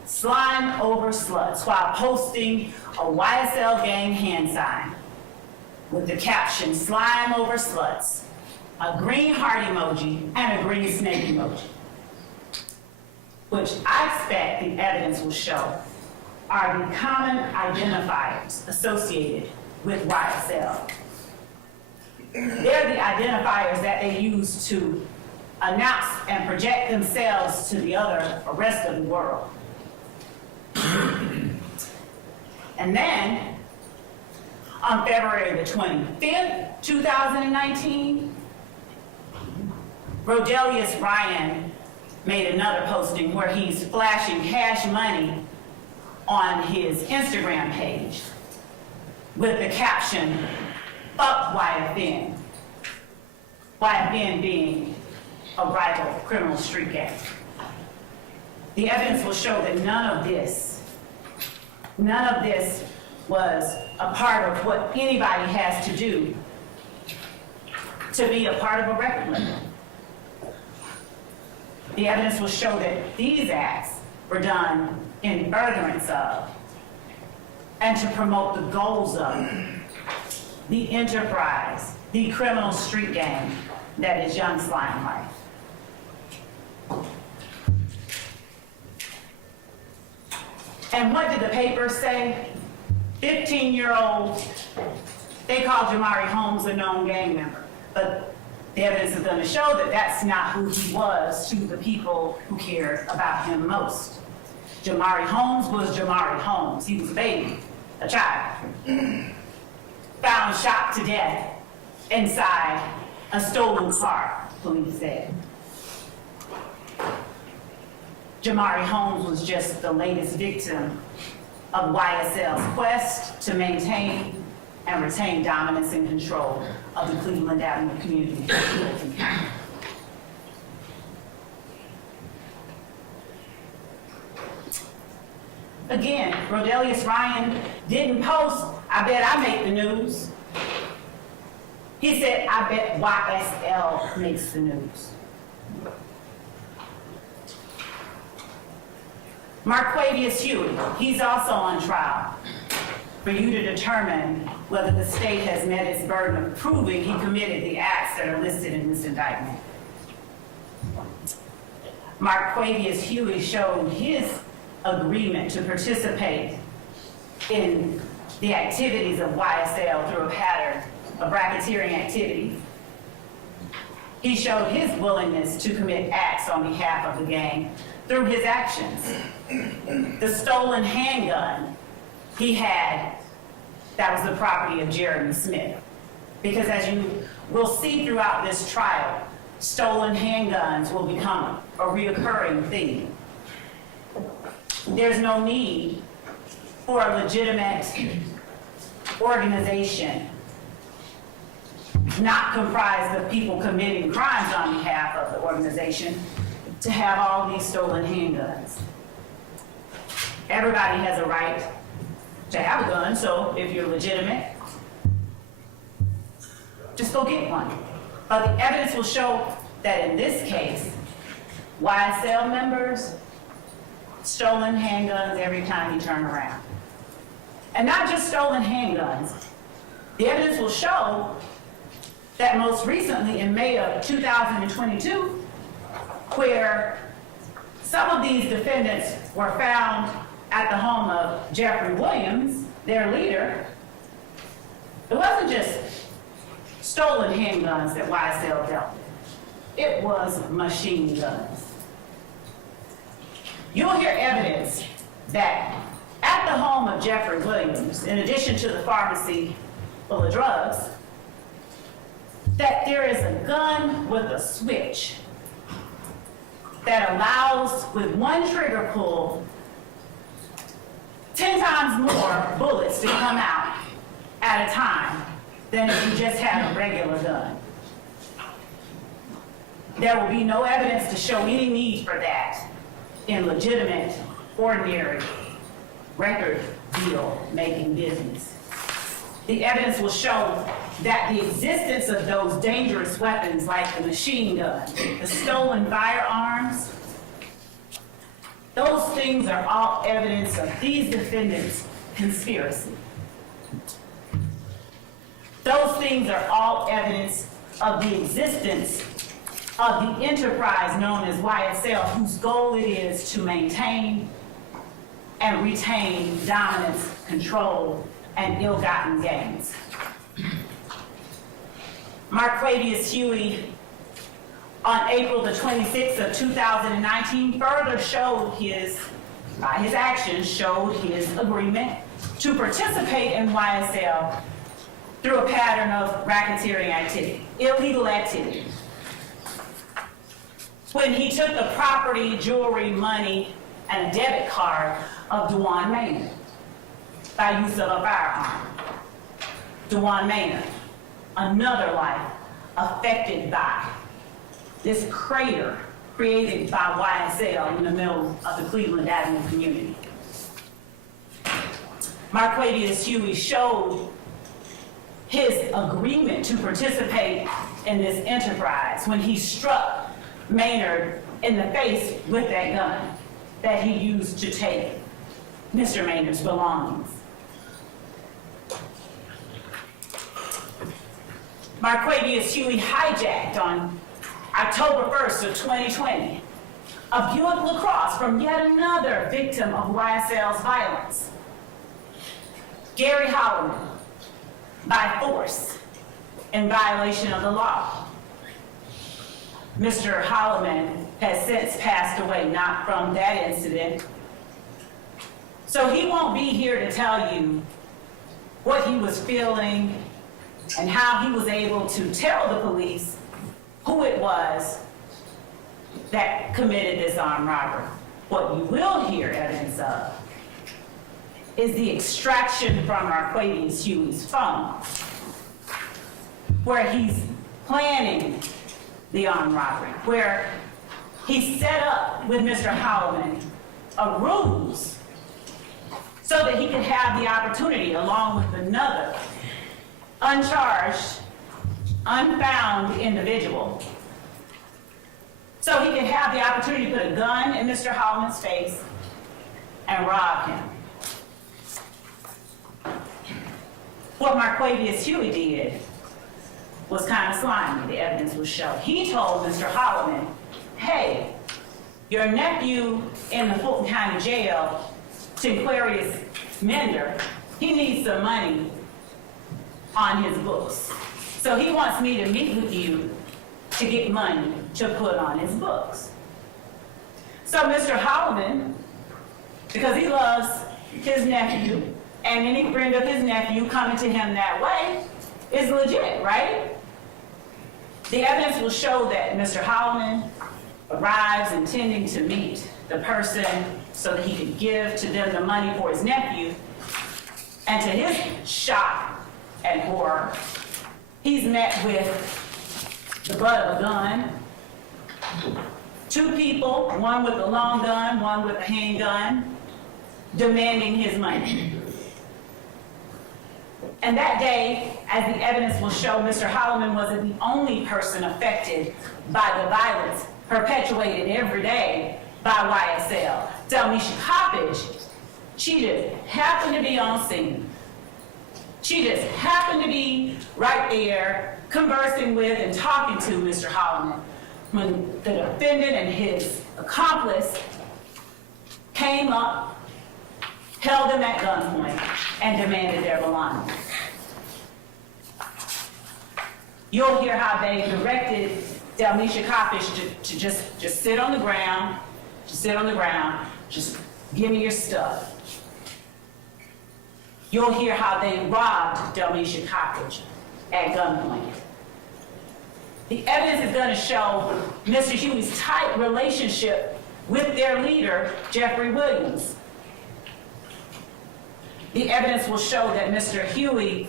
Slime over sluts while posting a YSL gang hand sign with the caption slime over sluts, a green heart emoji, and a green snake emoji, which I expect the evidence will show are the common identifiers associated with YSL. They're the identifiers that they use to announce and project themselves to the rest of the world. And then, on February the 25th, 2019, Rodelius Ryan made another posting where he's flashing cash money on his Instagram page with the caption, "Fuck YFN." YFN being a rival criminal street gang. The evidence will show that none of this was a part of what anybody has to do to be a part of a record label. The evidence will show that these acts were done in furtherance of and to promote the goals of the enterprise, the criminal street gang that is Young Slime Life. And what did the paper say? 15-year-old, they called Jamari Holmes a known gang member, but the evidence is going to show that that's not who he was to the people who cared about him most. Jamari Holmes was Jamari Holmes. He was a baby, a child, found shot to death inside a stolen car, police said. Jamari Holmes was just the latest victim of YSL's quest to maintain and retain dominance and control of the Cleveland Avenue community. Again, Rodelius Ryan didn't post, "I bet I make the news." He said, "I bet YSL makes the news." Marquavius Huey, he's also on trial for you to determine whether the state has met its burden of proving he committed the acts that are listed in this indictment. Marquavius Huey showed his agreement to participate in the activities of YSL through a pattern of racketeering activity. He showed his willingness to commit acts on behalf of the gang through his actions. The stolen handgun he had, that was the property of Jeremy Smith. Because as you will see throughout this trial, stolen handguns will become a reoccurring theme. There's no need for a legitimate organization not comprised of people committing crimes on behalf of the organization to have all these stolen handguns. Everybody has a right to have a gun, so if you're legitimate, just go get one. But the evidence will show that in this case, YSL members, stolen handguns every time you turn around. And not just stolen handguns. The evidence will show that most recently in May of 2022, where some of these defendants were found at the home of Jeffrey Williams, their leader, it wasn't just stolen handguns that YSL dealt with. It was machine guns. You'll hear evidence that at the home of Jeffrey Williams, in addition to the pharmacy full of drugs, that there is a gun with a switch that allows, with one trigger pull, 10 times more bullets to come out at a time than if you just had a regular gun. There will be no evidence to show any need for that in legitimate, ordinary, record deal making business. The evidence will show that the existence of those dangerous weapons like the machine gun, the stolen firearms, those things are all evidence of these defendants' conspiracy. Those things are all evidence of the existence of the enterprise known as YSL, whose goal it is to maintain and retain dominance, control, and ill-gotten gains. Marquavius Huey, on April the 26th of 2019, further showed by his actions, showed his agreement to participate in YSL through a pattern of racketeering activity, illegal activity. When he took the property, jewelry, money, and a debit card of Dewan Maynard by use of a firearm. Dewan Maynard, another life affected by this crater created by YSL in the middle of the Cleveland Avenue community. Marquavius Huey showed his agreement to participate in this enterprise when he struck Maynard in the face with that gun that he used to take Mr. Maynard's belongings. Marquavius Huey hijacked on October 1st of 2020 a Buick LaCrosse from yet another victim of YSL's violence, Gary Holloman, by force in violation of the law. Mr. Holloman has since passed away, not from that incident. So he won't be here to tell you what he was feeling and how he was able to tell the police who it was that committed this armed robbery. What you will hear evidence of is the extraction from Marquavius Huey's phone, where he's planning the armed robbery, where he set up with Mr. Holloman a ruse so that he could have the opportunity, along with another uncharged, unfound individual, so he could have the opportunity to put a gun in Mr. Holloman's face and rob him. What Marquavius Huey did was kind of slimy, the evidence will show. He told Mr. Holloman, hey, your nephew in the Fulton County Jail, Tinquarius Mender, he needs some money on his books. So he wants me to meet with you to get money to put on his books. So Mr. Holloman, because he loves his nephew, and any friend of his nephew coming to him that way is legit, right? The evidence will show that Mr. Holloman arrives intending to meet the person so that he could give to them the money for his nephew. And to his shock and horror, he's met with the butt of a gun, two people, one with a long gun, one with a handgun, demanding his money. And that day, as the evidence will show, Mr. Holloman wasn't the only person affected by the violence perpetuated every day by YSL. Delmisha Coppage, she just happened to be on scene. She just happened to be right there conversing with and talking to Mr. Holloman when the defendant and his accomplice came up, held him at gunpoint, and demanded their belongings. You'll hear how they directed Delmisha Coppage to just sit on the ground, just give me your stuff. You'll hear how they robbed Delmisha Coppage at gunpoint. The evidence is going to show Mr. Huey's tight relationship with their leader, Jeffrey Williams. The evidence will show that Mr. Huey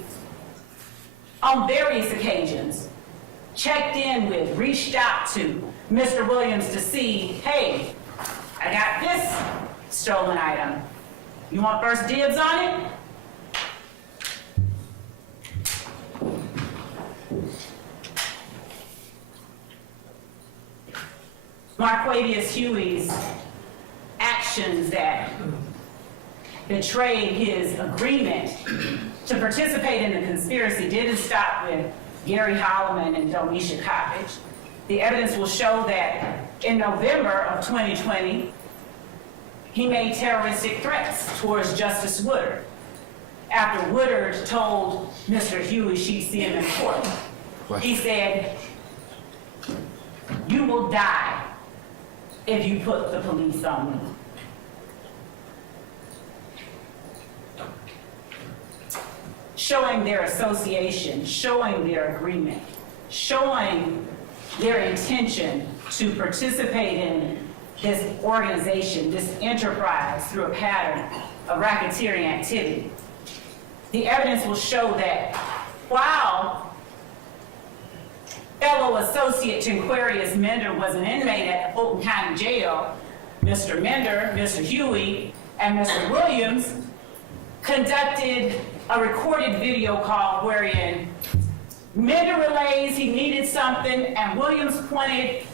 on various occasions, checked in with, reached out to Mr. Williams to see, hey, I got this stolen item. You want first dibs on it? Marquavius Huey's actions that betrayed his agreement to participate in the conspiracy didn't stop with Gary Holloman and Donisha Coppage. The evidence will show that in November of 2020, he made terroristic threats towards Justice Woodard after Woodard told Mr. Huey she'd see him in court. He said, "You will die if you put the police on me." Showing their association, showing their agreement, showing their intention to participate in this organization, this enterprise through a pattern of racketeering activity. The evidence will show that while fellow associate Tinquarius Mender was an inmate at the Fulton County Jail, Mr. Mender, Mr. Huey, and Mr. Williams conducted a recorded video call wherein Mender relays he needed something and Williams pointed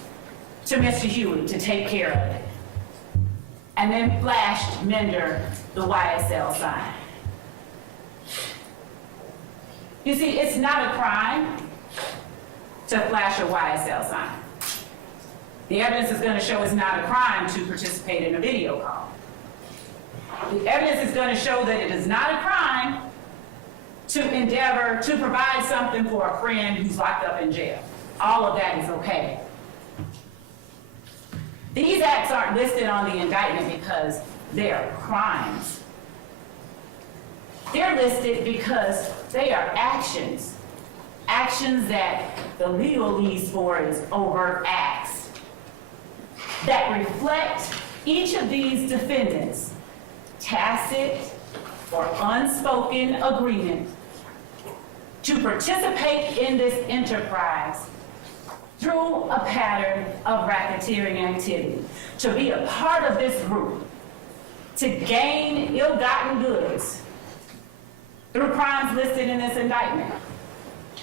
to Mr. Huey to take care of it, and then flashed Mender the YSL sign. You see, it's not a crime to flash a YSL sign. The evidence is going to show it's not a crime to participate in a video call. The evidence is going to show that it is not a crime to endeavor to provide something for a friend who's locked up in jail. All of that is okay. These acts aren't listed on the indictment because they are crimes. They're listed because they are actions. Actions that the legalese for is overt acts that reflect each of these defendants' tacit or unspoken agreement to participate in this enterprise through a pattern of racketeering activity, to be a part of this group, to gain ill-gotten goods through crimes listed in this indictment.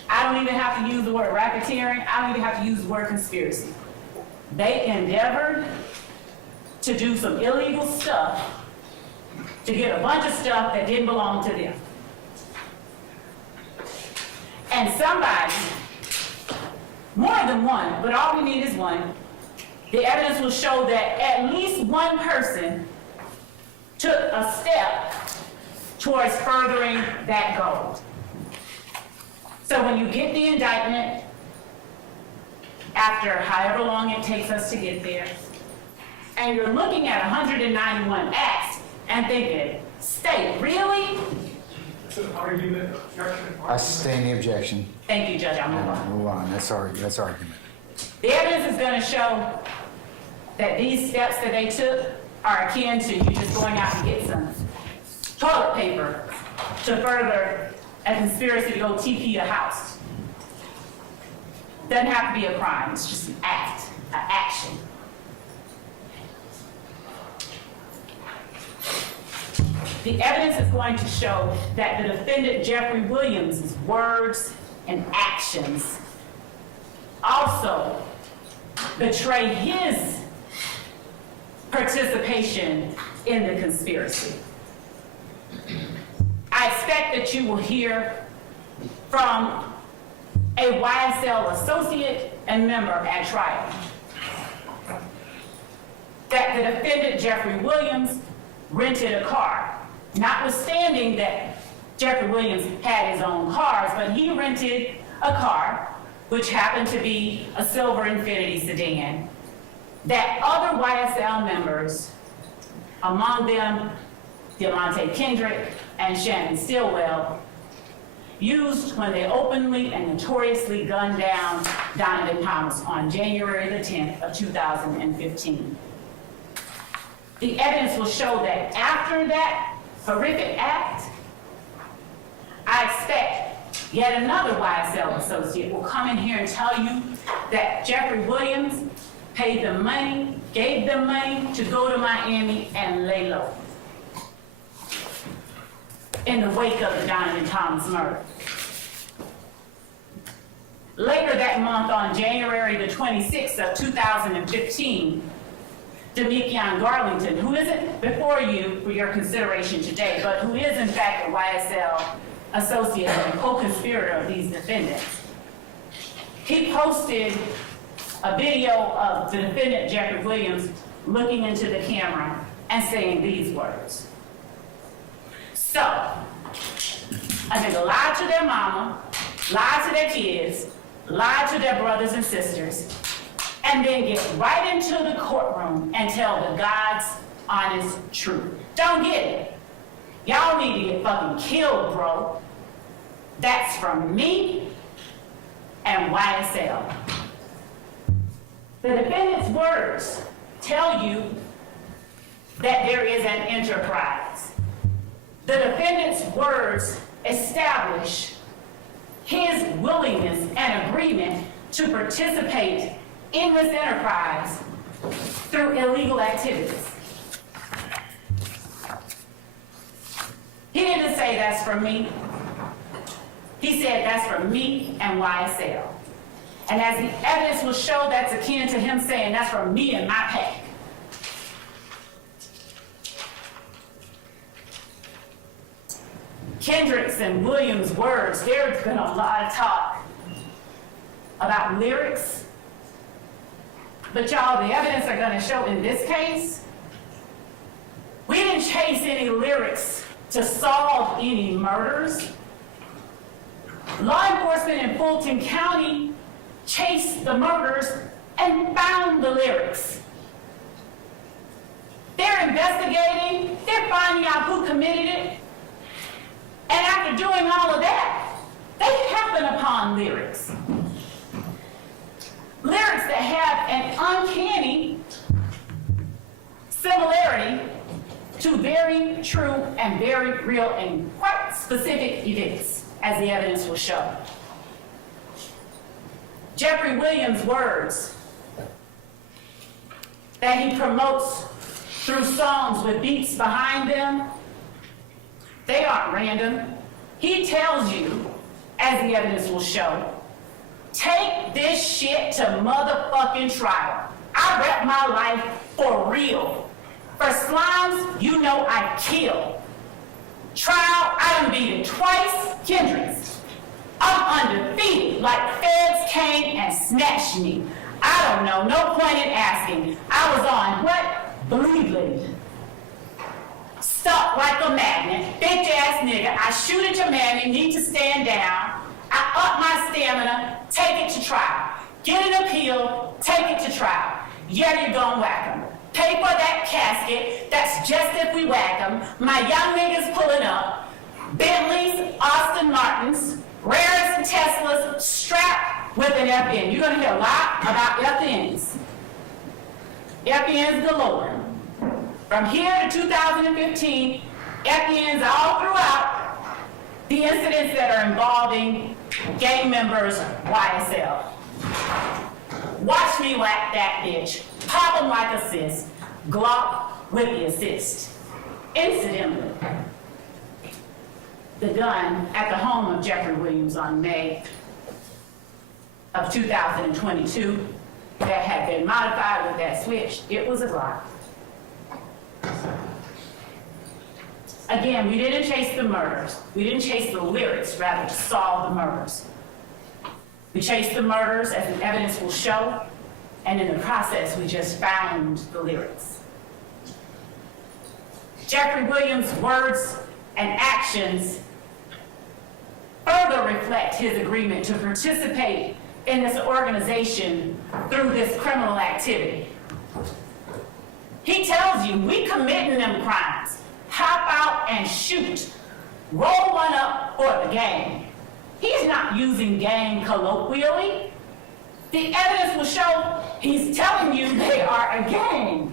I don't even have to use the word racketeering. I don't even have to use the word conspiracy. They endeavored to do some illegal stuff to get a bunch of stuff that didn't belong to them. And somebody, more than one, but all we need is one, the evidence will show that at least one person took a step towards furthering that goal. So when you get the indictment, after however long it takes us to get there, and you're looking at 191 acts and thinking, state, really? It's an argument, objection. I sustain the objection. Thank you, Judge, I'll move on. Move on, that's argument. The evidence is going to show that these steps that they took are akin to you just going out and get some toilet paper to further a conspiracy to go TP a house. Doesn't have to be a crime, it's just an act, an action. The evidence is going to show that the defendant Jeffrey Williams' words and actions also betray his participation in the conspiracy. I expect that you will hear from a YSL associate and member at trial that the defendant Jeffrey Williams rented a car, notwithstanding that Jeffrey Williams had his own cars, but he rented a car which happened to be a silver Infiniti sedan that other YSL members, among them Diamante Kendrick and Shannon Stillwell, used when they openly and notoriously gunned down Donovan Thomas on January the 10th of 2015. The evidence will show that after that horrific act, I expect yet another YSL associate will come in here and tell you that Jeffrey Williams paid them money, gave them money to go to Miami and lay low in the wake of the Donovan Thomas murder. Later that month, on January the 26th of 2015, Demikion Garlington, who isn't before you for your consideration today, but who is in fact a YSL associate and co-conspirator of these defendants, he posted a video of the defendant Jeffrey Williams looking into the camera and saying these words. So, a nigga lied to their mama, lied to their kids, lied to their brothers and sisters, and then get right into the courtroom and tell the God's honest truth. Don't get it. Y'all need to get fucking killed, bro. That's from me and YSL. The defendant's words tell you that there is an enterprise. The defendant's words establish his willingness and agreement to participate in this enterprise through illegal activities. He didn't say that's for me. He said that's for me and YSL. And as the evidence will show, that's akin to him saying that's for me and my pack. Kendrick's and Williams' words, there's been a lot of talk about lyrics. But y'all, the evidence are gonna show in this case, we didn't chase any lyrics to solve any murders. Law enforcement in Fulton County chased the murders and found the lyrics. They're investigating, they're finding out who committed it. And after doing all of that, they happen upon lyrics. Lyrics that have an uncanny similarity to very true and very real and quite specific events, as the evidence will show. Jeffrey Williams' words that he promotes through songs with beats behind them, they aren't random. He tells you, as the evidence will show, take this shit to motherfucking trial. I rep my life for real. For slimes, you know I kill. Trial, I done beat it twice, Kendrick's. I'm undefeated, like feds came and snatched me. I don't know, no point in asking. I was on what? Bleeding. Stuck like a magnet, bitch ass nigga. I shoot at your mammy, need to stand down. I up my stamina, take it to trial. Get an appeal, take it to trial. Yeah, you're gonna whack 'em. Pay for that casket, that's just if we whack 'em. My young niggas pulling up. Bentleys, Austin Martins, Rares and Teslas strapped with an FN. You're gonna hear a lot about FNs. FNs galore. From here to 2015, FNs all throughout the incidents that are involving gang members YSL. Watch me whack that bitch. Pop him like a sis. Glock with the assist. Incidentally, the gun at the home of Jeffrey Williams on May of 2022 that had been modified with that switch, it was a Glock. Again, we didn't chase the murders. We didn't chase the lyrics, rather to solve the murders. We chased the murders, as the evidence will show, and in the process, we just found the lyrics. Jeffrey Williams' words and actions further reflect his agreement to participate in this organization through this criminal activity. He tells you, we committing them crimes. Hop out and shoot. Roll one up for the gang. He's not using gang colloquially. The evidence will show he's telling you they are a gang.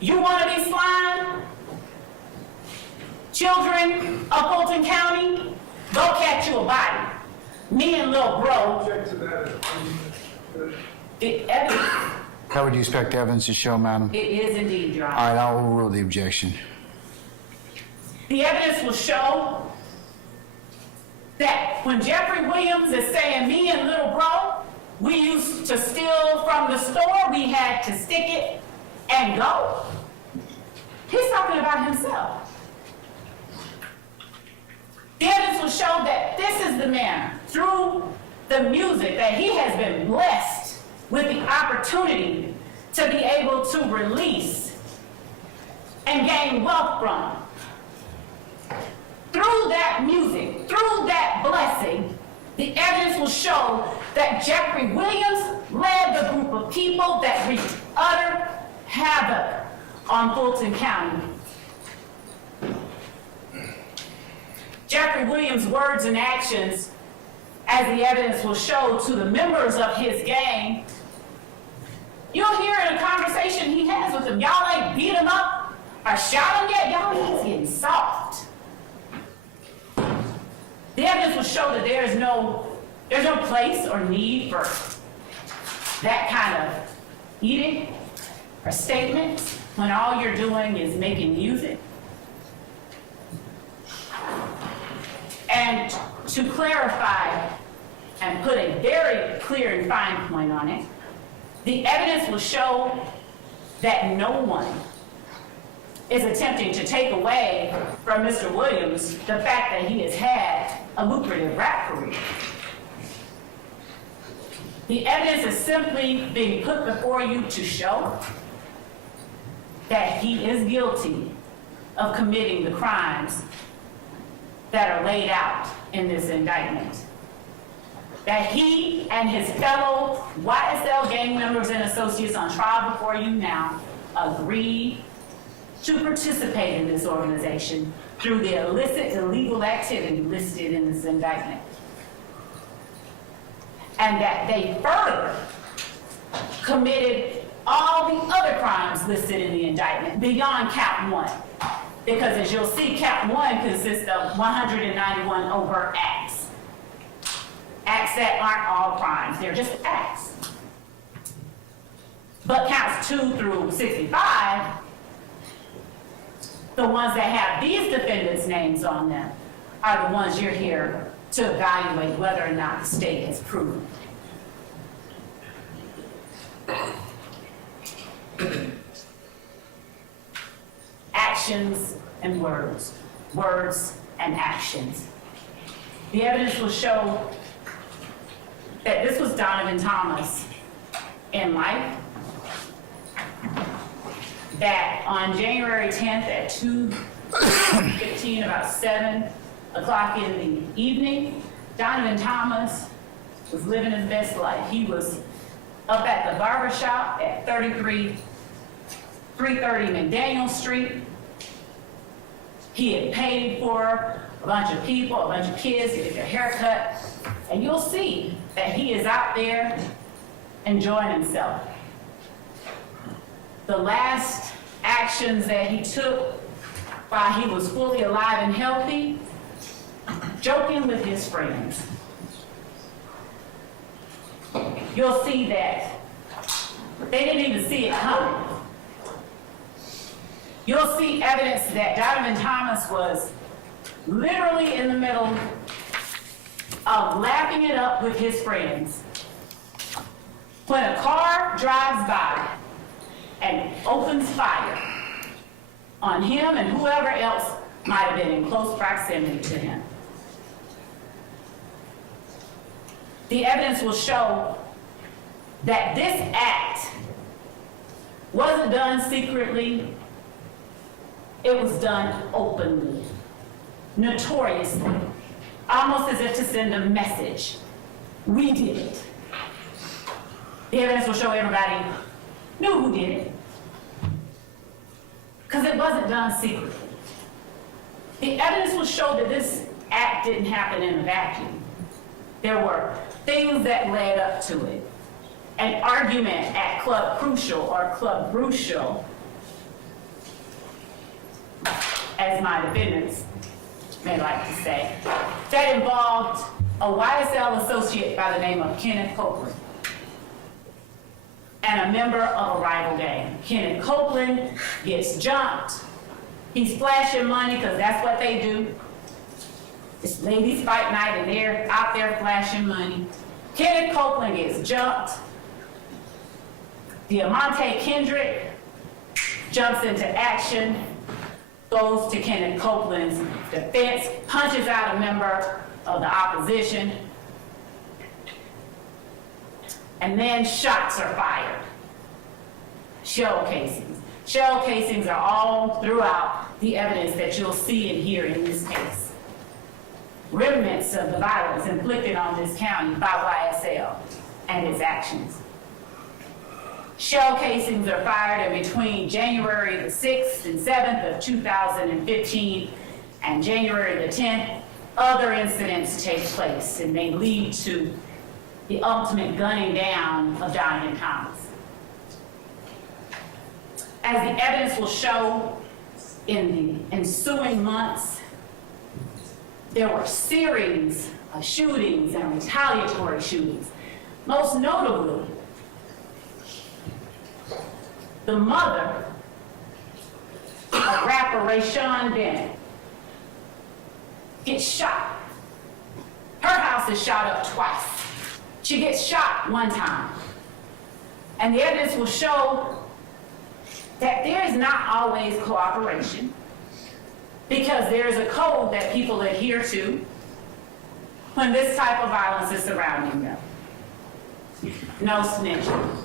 You want to be slime? children of Fulton County, go catch you a body. Me and Lil Bro, Object to that is, the evidence, How would you expect evidence to show, madam? it is indeed, Your Honor. All right, I'll overrule the objection. The evidence will show that when Jeffrey Williams is saying me and Little Bro, we used to steal from the store, we had to stick it and go. He's talking about himself. The evidence will show that this is the man, through the music, that he has been blessed with the opportunity to be able to release and gain wealth from. Through that music, through that blessing, the evidence will show that Jeffrey Williams led the group of people that wreaked utter havoc on Fulton County. Jeffrey Williams' words and actions, as the evidence will show to the members of his gang, you'll hear in a conversation he has with them, y'all ain't beat him up or shot him yet, y'all he's getting soft. The evidence will show that there's no place or need for that kind of edict or statement when all you're doing is making music. And to clarify and put a very clear and fine point on it, the evidence will show that no one is attempting to take away from Mr. Williams the fact that he has had a lucrative rap career. The evidence is simply being put before you to show that he is guilty of committing the crimes that are laid out in this indictment. That he and his fellow YSL gang members and associates on trial before you now agreed to participate in this organization through the illicit, illegal activity listed in this indictment. And that they further committed all the other crimes listed in the indictment beyond count one. Because as you'll see, count one consists of 191 overt acts. Acts that aren't all crimes, they're just acts. But counts 2 through 65, the ones that have these defendants' names on them, are the ones you're here to evaluate whether or not the state has proven. Actions and words, words and actions. The evidence will show that this was Donovan Thomas in life, that on January 10th at 2:15, about 7 o'clock in the evening, Donovan Thomas was living his best life. He was up at the barber shop at 330 McDaniel Street. He had paid for a bunch of people, a bunch of kids to get their hair cut, and you'll see that he is out there enjoying himself. The last actions that he took while he was fully alive and healthy, joking with his friends. You'll see that they didn't even see it coming. You'll see evidence that Donovan Thomas was literally in the middle of laughing it up with his friends when a car drives by and opens fire on him and whoever else might have been in close proximity to him. The evidence will show that this act wasn't done secretly, it was done openly, notoriously, almost as if to send a message. We did it. The evidence will show everybody knew who did it, because it wasn't done secretly. The evidence will show that this act didn't happen in a vacuum. There were things that led up to it. An argument at Club Crucial or Club Brucial, as my defendants may like to say, that involved a YSL associate by the name of Kenneth Copeland and a member of a rival gang. Kenneth Copeland gets jumped. He's flashing money because that's what they do. It's ladies fight night and they're out there flashing money. Kenneth Copeland gets jumped. Diamante Kendrick jumps into action, goes to Kenneth Copeland's defense, punches out a member of the opposition, and then shots are fired. Shell casings. Shell casings are all throughout the evidence that you'll see and hear in this case. Remnants of the violence inflicted on this county by YSL and its actions. Shell casings are fired in between January the 6th and 7th of 2015 and January the 10th. Other incidents take place and may lead to the ultimate gunning down of Donovan Thomas. As the evidence will show, in the ensuing months, there were series of shootings and retaliatory shootings. Most notably, the mother of rapper Rayshawn Bennett gets shot. Her house is shot up twice. She gets shot one time. And the evidence will show that there is not always cooperation, because there is a code that people adhere to when this type of violence is surrounding them. No snitching.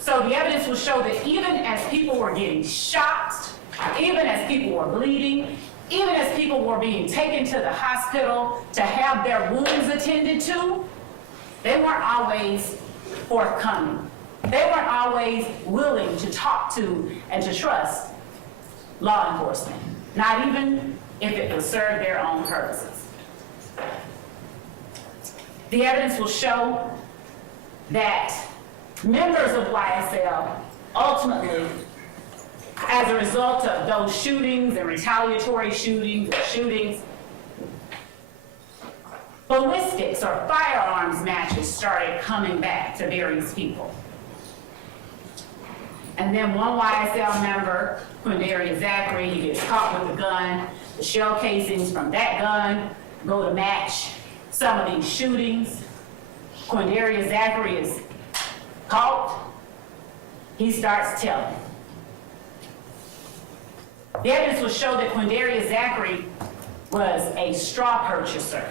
So the evidence will show that even as people were getting shot, even as people were bleeding, even as people were being taken to the hospital to have their wounds attended to, they weren't always forthcoming. They weren't always willing to talk to and to trust law enforcement, not even if it would serve their own purposes. The evidence will show that members of YSL ultimately, as a result of those shootings and retaliatory shootings, ballistics or firearms matches started coming back to various people. And then one YSL member, Quindaria Zachary, he gets caught with a gun. The shell casings from that gun go to match some of these shootings. Quindaria Zachary is caught. He starts telling. The evidence will show that Quindaria Zachary was a straw purchaser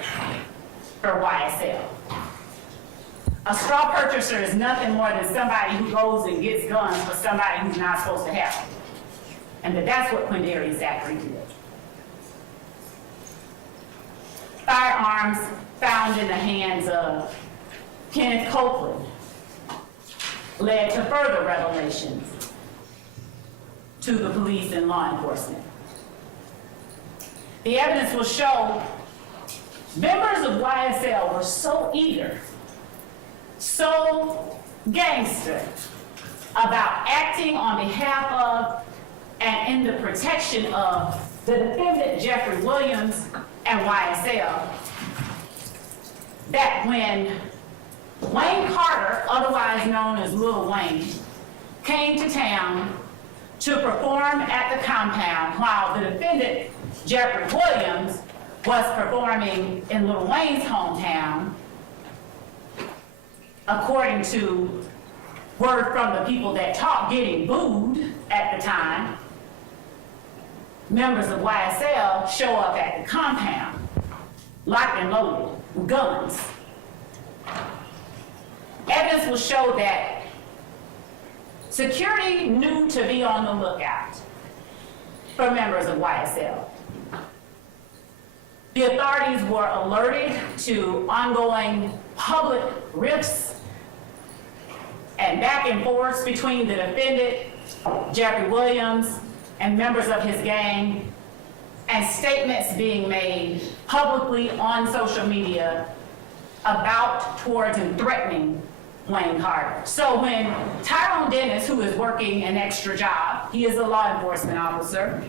for YSL. A straw purchaser is nothing more than somebody who goes and gets guns for somebody who's not supposed to have them. And that's what Quindaria Zachary did. Firearms found in the hands of Kenneth Copeland led to further revelations to the police and law enforcement. The evidence will show members of YSL were so eager, so gangster about acting on behalf of and in the protection of the defendant Jeffrey Williams and YSL, that when Wayne Carter, otherwise known as Lil Wayne, came to town to perform at the compound while the defendant Jeffrey Williams was performing in Lil Wayne's hometown, according to word from the people that talked, getting booed at the time, members of YSL show up at the compound, locked and loaded with guns. Evidence will show that security knew to be on the lookout for members of YSL. The authorities were alerted to ongoing public rifts and back and forth between the defendant, Jeffrey Williams, and members of his gang, and statements being made publicly on social media about, towards, and threatening Wayne Carter. So when Tyrone Dennis, who is working an extra job, he is a law enforcement officer,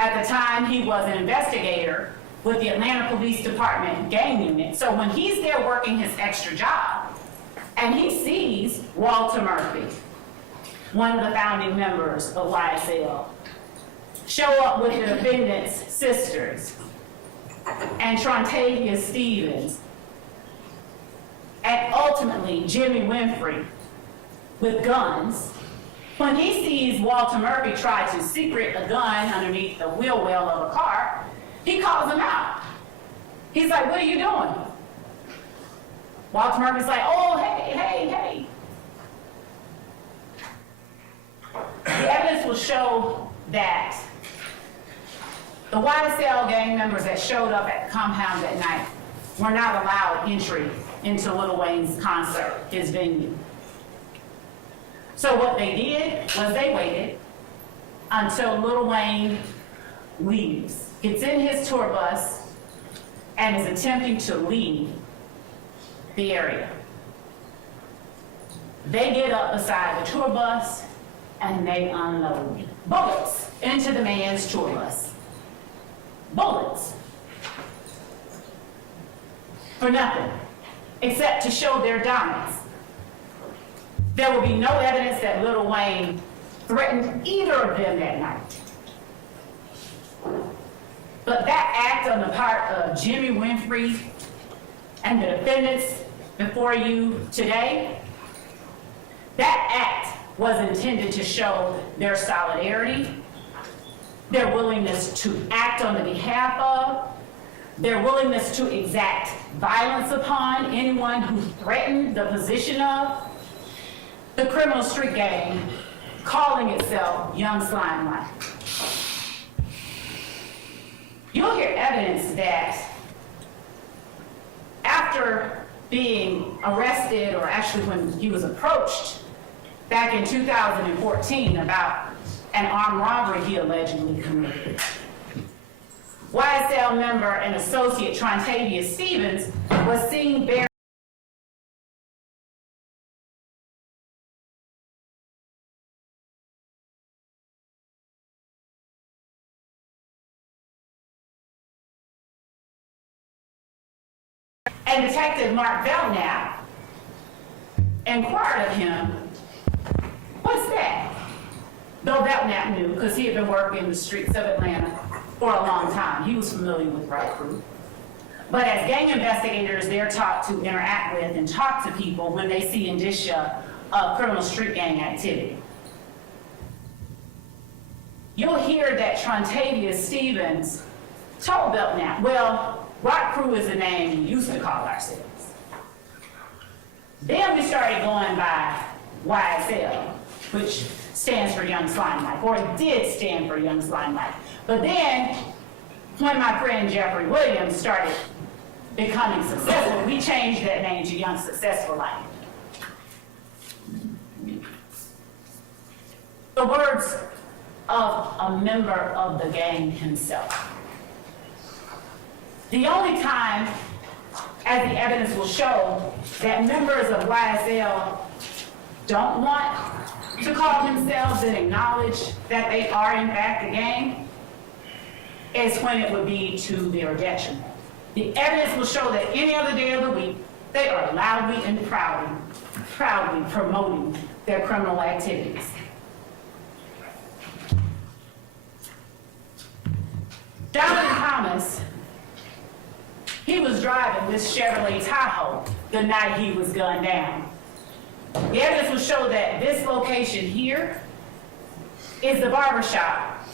At the time, he was an investigator with the Atlanta Police Department gang unit. So when he's there working his extra job, and he sees Walter Murphy, one of the founding members of YSL, show up with the defendant's sisters and Trontavia Stevens, and ultimately Jimmy Winfrey with guns. When he sees Walter Murphy try to secret a gun underneath the wheel well of a car, he calls him out. He's like, "What are you doing?" Walter Murphy's like, "Oh, hey. The evidence will show that the YSL gang members that showed up at the compound that night were not allowed entry into Lil Wayne's concert, his venue. So what they did was they waited until Lil Wayne leaves, gets in his tour bus, and is attempting to leave the area. They get up beside the tour bus and they unload bullets into the man's tour bus. Bullets. For nothing, except to show their dominance. There will be no evidence that Lil Wayne threatened either of them that night. But that act on the part of Jimmy Winfrey and the defendants before you today, that act was intended to show their solidarity, their willingness to act on the behalf of, their willingness to exact violence upon anyone who threatened the position of the criminal street gang calling itself Young Slimelight. You'll hear evidence that after being arrested, or actually when he was approached back in 2014 about an armed robbery he allegedly committed, YSL member and associate Trontavia Stevens was seen bearing and Detective Mark Belknap inquired of him, "What's that?" Though Belknap knew, because he had been working the streets of Atlanta for a long time. He was familiar with Right Crew. But as gang investigators, they're taught to interact with and talk to people when they see indicia of criminal street gang activity. You'll hear that Trontavia Stevens told Belknap, "Well, Rock Crew is the name we used to call ourselves." Then we started going by YSL, which stands for Young Slimelight, or it did stand for Young Slimelight. But then, when my friend Jeffrey Williams started becoming successful, we changed that name to Young Successful Life. The words of a member of the gang himself. The only time, as the evidence will show, that members of YSL don't want to call themselves and acknowledge that they are in fact a gang is when it would be to their detriment. The evidence will show that any other day of the week, they are loudly and proudly promoting their criminal activities. Donovan Thomas, he was driving this Chevrolet Tahoe the night he was gunned down. The evidence will show that this location here is the barbershop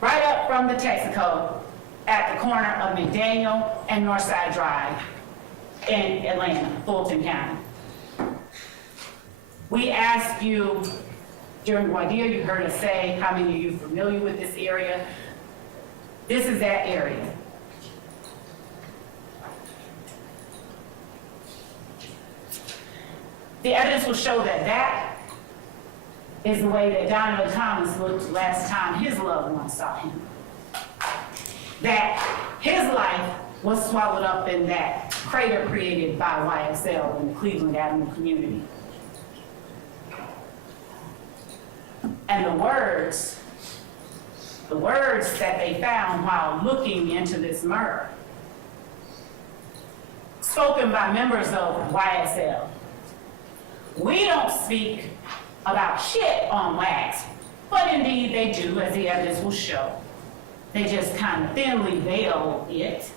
right up from the Texaco at the corner of McDaniel and Northside Drive in Atlanta, Fulton County. We asked you during voir dire, you heard us say, how many of you are familiar with this area? This is that area. The evidence will show that that is the way that Donovan Thomas looked last time his loved ones saw him. That his life was swallowed up in that crater created by YSL in the Cleveland Avenue community. And the words the words that they found while looking into this murder, spoken by members of YSL. We don't speak about shit on wax, but indeed they do, as the evidence will show. They just kind of thinly veil it.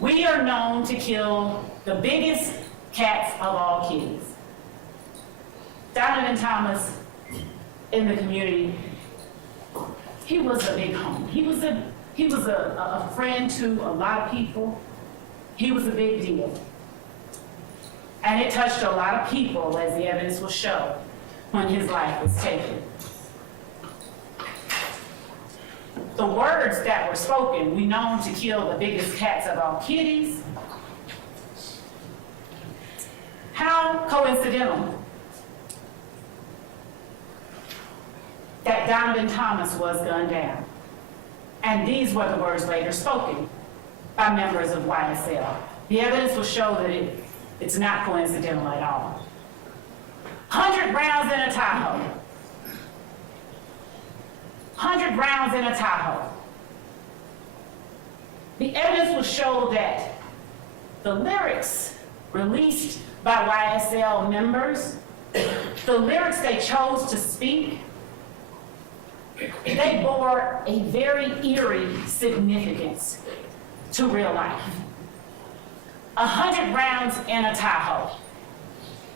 We are known to kill the biggest cats of all kitties. Donovan Thomas in the community, he was a big homie. He was a friend to a lot of people. He was a big deal. And it touched a lot of people, as the evidence will show, when his life was taken. The words that were spoken, we known to kill the biggest cats of all kitties. How coincidental that Donovan Thomas was gunned down. And these were the words later spoken by members of YSL. The evidence will show that it's not coincidental at all. 100 rounds in a Tahoe. 100 rounds in a Tahoe. The evidence will show that the lyrics released by YSL members, the lyrics they chose to speak, they bore a very eerie significance to real life. 100 rounds in a Tahoe.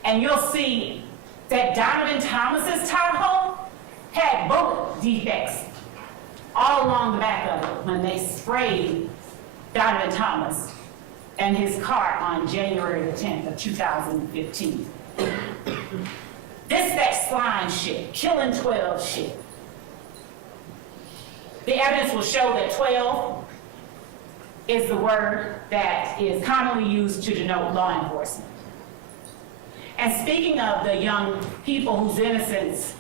And you'll see that Donovan Thomas's Tahoe had bullet defects all along the back of it when they sprayed Donovan Thomas and his car on January the 10th of 2015. This that slime shit, killing 12 shit. The evidence will show that 12 is the word that is commonly used to denote law enforcement. And speaking of the young people whose innocence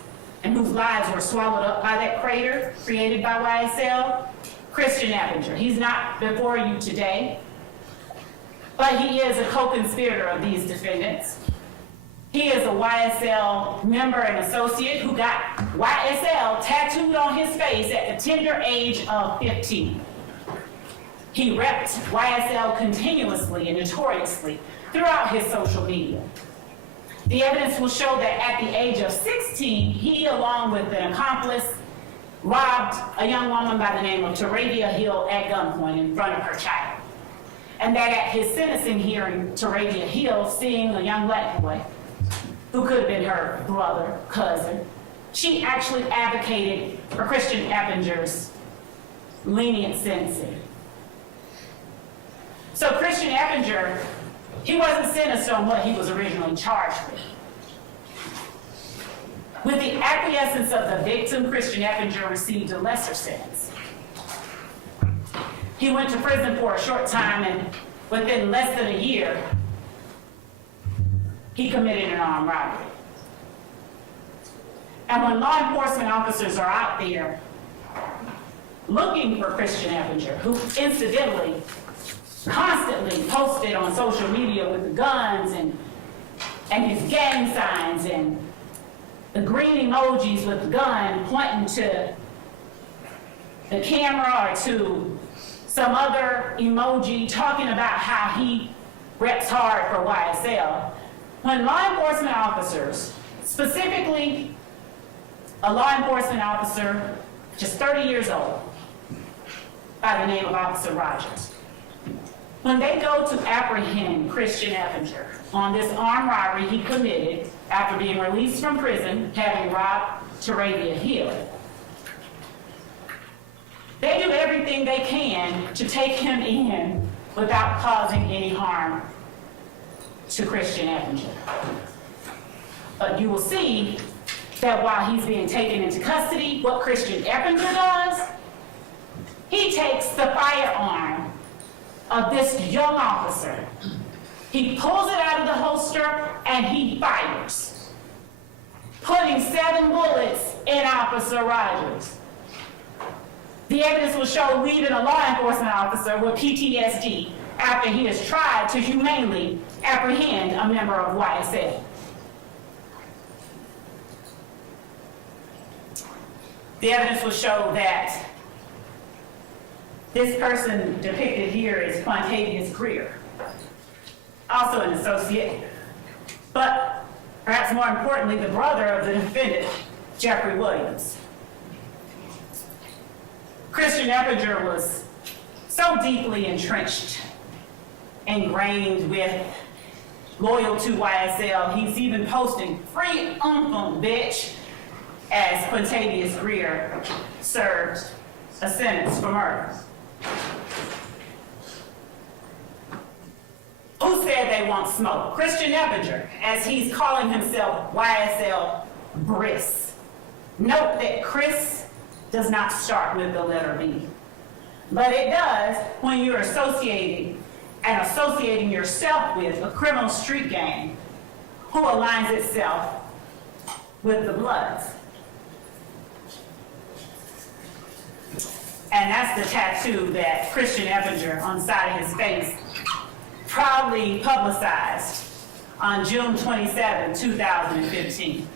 and whose lives were swallowed up by that crater created by YSL, Christian Eppinger. He's not before you today, but he is a co-conspirator of these defendants. He is a YSL member and associate who got YSL tattooed on his face at the tender age of 15. He repped YSL continuously and notoriously throughout his social media. The evidence will show that at the age of 16, he, along with an accomplice, robbed a young woman by the name of Taravia Hill at gunpoint in front of her child. And that at his sentencing hearing, Taravia Hill, seeing a young black boy, who could have been her brother, cousin, she actually advocated for Christian Eppinger's lenient sentencing. So Christian Eppinger, he wasn't sentenced on what he was originally charged with. With the acquiescence of the victim, Christian Eppinger received a lesser sentence. He went to prison for a short time, and within less than a year, he committed an armed robbery. And when law enforcement officers are out there looking for Christian Eppinger, who incidentally constantly posted on social media with the guns and his gang signs and the green emojis with the gun pointing to the camera or to some other emoji talking about how he reps hard for YSL. When law enforcement officers, specifically a law enforcement officer just 30 years old by the name of Officer Rogers, when they go to apprehend Christian Eppinger on this armed robbery he committed after being released from prison, having robbed Taravia Hill, they do everything they can to take him in without causing any harm to Christian Eppinger. But you will see that while he's being taken into custody, what Christian Eppinger does, he takes the firearm of this young officer. He pulls it out of the holster and he fires, putting 7 bullets in Officer Rogers. The evidence will show leaving a law enforcement officer with PTSD after he has tried to humanely apprehend a member of YSL. The evidence will show that this person depicted here is Quantavious Greer, also an associate, but perhaps more importantly, the brother of the defendant, Jeffrey Williams. Christian Eppinger was so deeply entrenched, ingrained with, loyal to YSL, he's even posting free uncle bitch as Quantavious Greer served a sentence for murder. Who said they want smoke? Christian Eppinger, as he's calling himself YSL Briss. Note that Chris does not start with the letter B, but it does when you're associating yourself with a criminal street gang who aligns itself with the Bloods. And that's the tattoo that Christian Eppinger on the side of his face proudly publicized on June 27, 2015.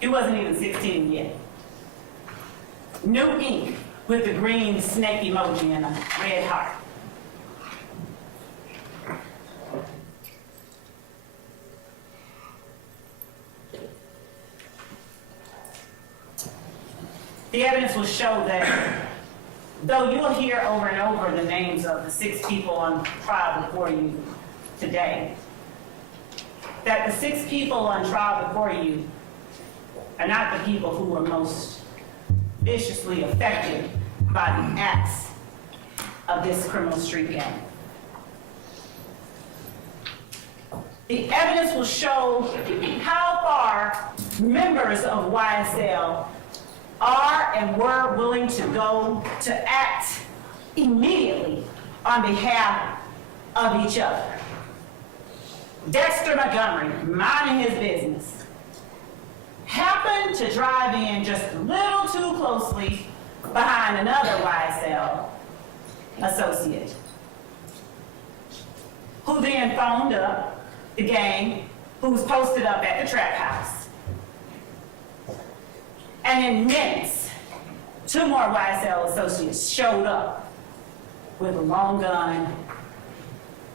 He wasn't even 16 yet. New ink with the green snake emoji and a red heart. The evidence will show that though you'll hear over and over the names of the 6 people on trial before you today, that the 6 people on trial before you are not the people who were most viciously affected by the acts of this criminal street gang. The evidence will show how far members of YSL are and were willing to go to act immediately on behalf of each other. Dexter Montgomery, minding his business, happened to drive in just a little too closely behind another YSL associate, who then phoned up the gang who was posted up at the trap house. And in minutes, 2 more YSL associates showed up with a long gun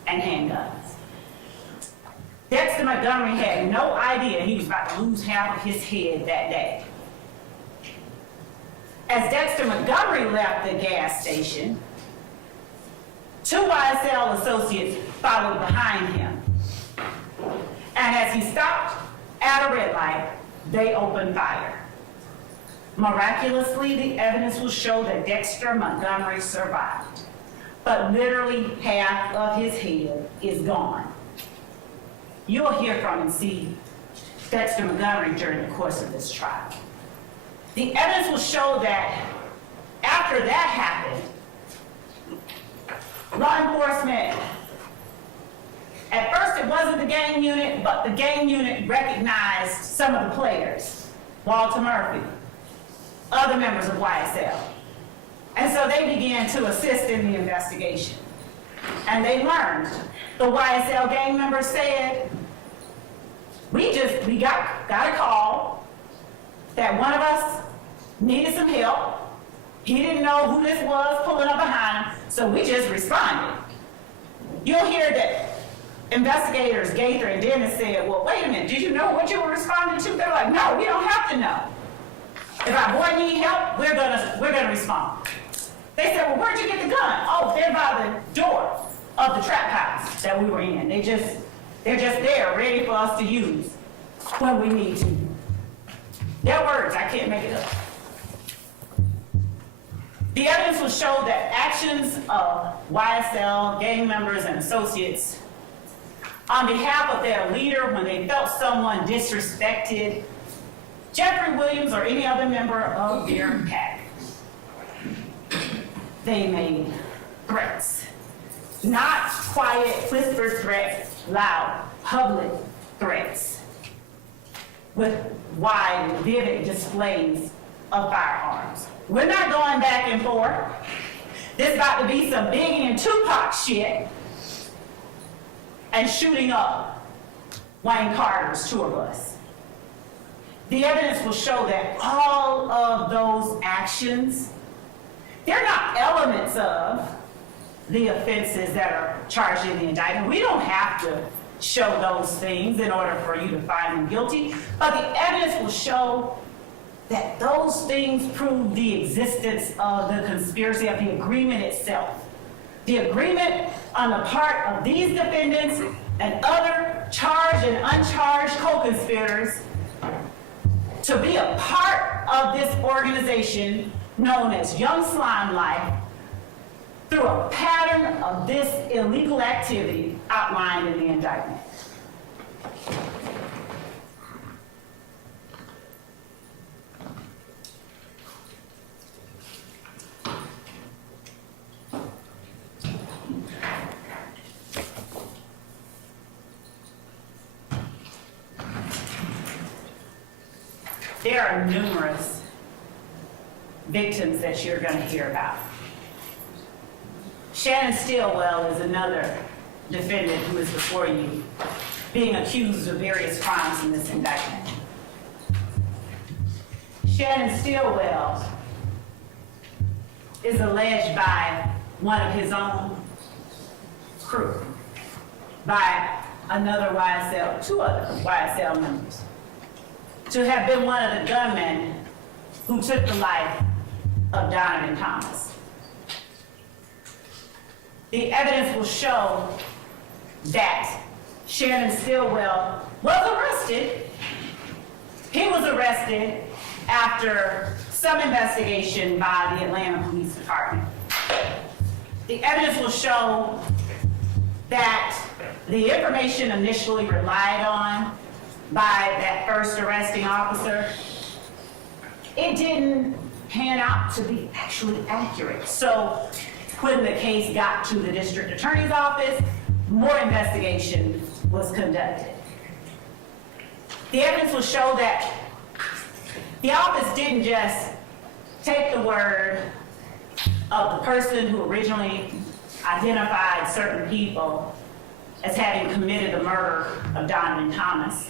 and handguns. Dexter Montgomery had no idea he was about to lose half of his head that day. As Dexter Montgomery left the gas station, 2 YSL associates followed behind him. And as he stopped at a red light, they opened fire. Miraculously, the evidence will show that Dexter Montgomery survived, but literally half of his head is gone. You'll hear from and see Dexter Montgomery during the course of this trial. The evidence will show that after that happened, law enforcement, at first it wasn't the gang unit, but the gang unit recognized some of the players, Walter Murphy, other members of YSL. And so they began to assist in the investigation. And they learned. The YSL gang members said, we got a call that one of us needed some help. He didn't know who this was pulling up behind him, so we just responded. You'll hear that investigators, Gaither and Dennis, said, well, wait a minute, did you know what you were responding to? They're like, no, we don't have to know. If our boy needs help, we're gonna respond. They said, well, where'd you get the gun? Oh, they're by the door of the trap house that we were in. They're just there, ready for us to use when we need to. Their words, I can't make it up. The evidence will show that actions of YSL gang members and associates on behalf of their leader when they felt someone disrespected Jeffrey Williams or any other member of their pack, they made threats. Not quiet, whispered threats, loud, public threats with wide, vivid displays of firearms. We're not going back and forth. This about to be some Biggie and Tupac shit and shooting up Wayne Carter's tour bus. the evidence will show that all of those actions, they're not elements of the offenses that are charged in the indictment. We don't have to show those things in order for you to find them guilty, but the evidence will show that those things prove the existence of the conspiracy, of the agreement itself. The agreement on the part of these defendants and other charged and uncharged co-conspirators to be a part of this organization known as Young Slime Life through a pattern of this illegal activity outlined in the indictment. There are numerous victims that you're going to hear about. Shannon Stillwell is another defendant who is before you, being accused of various crimes in this indictment. Shannon Stillwell is alleged by one of his own crew, by another YSL, two other YSL members, to have been one of the gunmen who took the life of Donovan Thomas. The evidence will show that Shannon Stillwell was arrested. He was arrested after some investigation by the Atlanta Police Department. The evidence will show that the information initially relied on by that first arresting officer, it didn't pan out to be actually accurate. So when the case got to the district attorney's office, more investigation was conducted. The evidence will show that the office didn't just take the word of the person who originally identified certain people as having committed the murder of Donovan Thomas.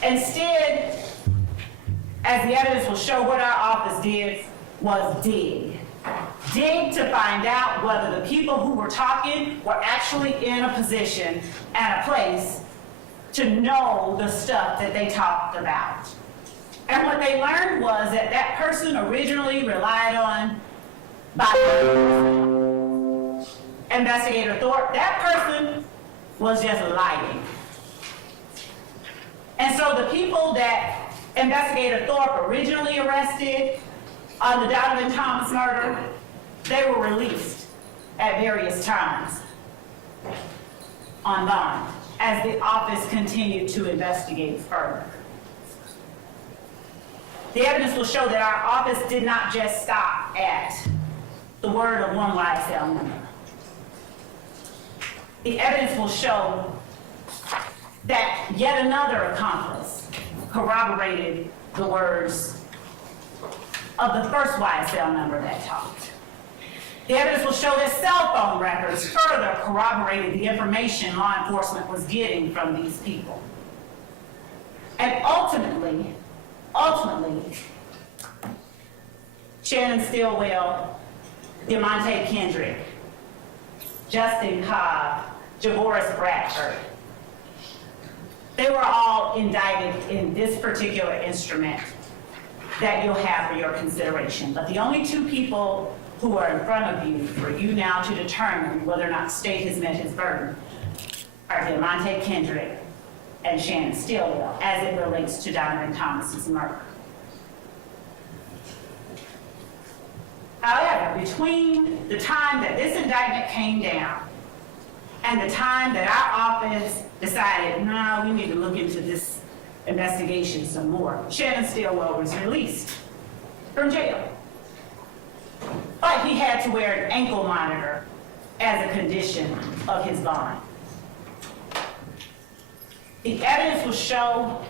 Instead, as the evidence will show, what our office did was dig to find out whether the people who were talking were actually in a position and a place to know the stuff that they talked about. And what they learned was that that person originally relied on by Investigator Thorpe, that person was just lying. And so the people that Investigator Thorpe originally arrested on the Donovan Thomas murder, they were released at various times on bond as the office continued to investigate further. The evidence will show that our office did not just stop at the word of one YSL member. The evidence will show that yet another accomplice corroborated the words of the first YSL member that talked. The evidence will show that cell phone records further corroborated the information law enforcement was getting from these people. And ultimately, Shannon Stillwell, Demonte Kendrick, Justin Cobb, Javoris Bradford, they were all indicted in this particular instrument that you'll have for your consideration. But the only two people who are in front of you for you now to determine whether or not the state has met his burden are Demonte Kendrick and Shannon Stillwell as it relates to Donovan Thomas's murder. However, between the time that this indictment came down and the time that our office decided, no, we need to look into this investigation some more, Shannon Stillwell was released from jail. But he had to wear an ankle monitor as a condition of his bond. The evidence will show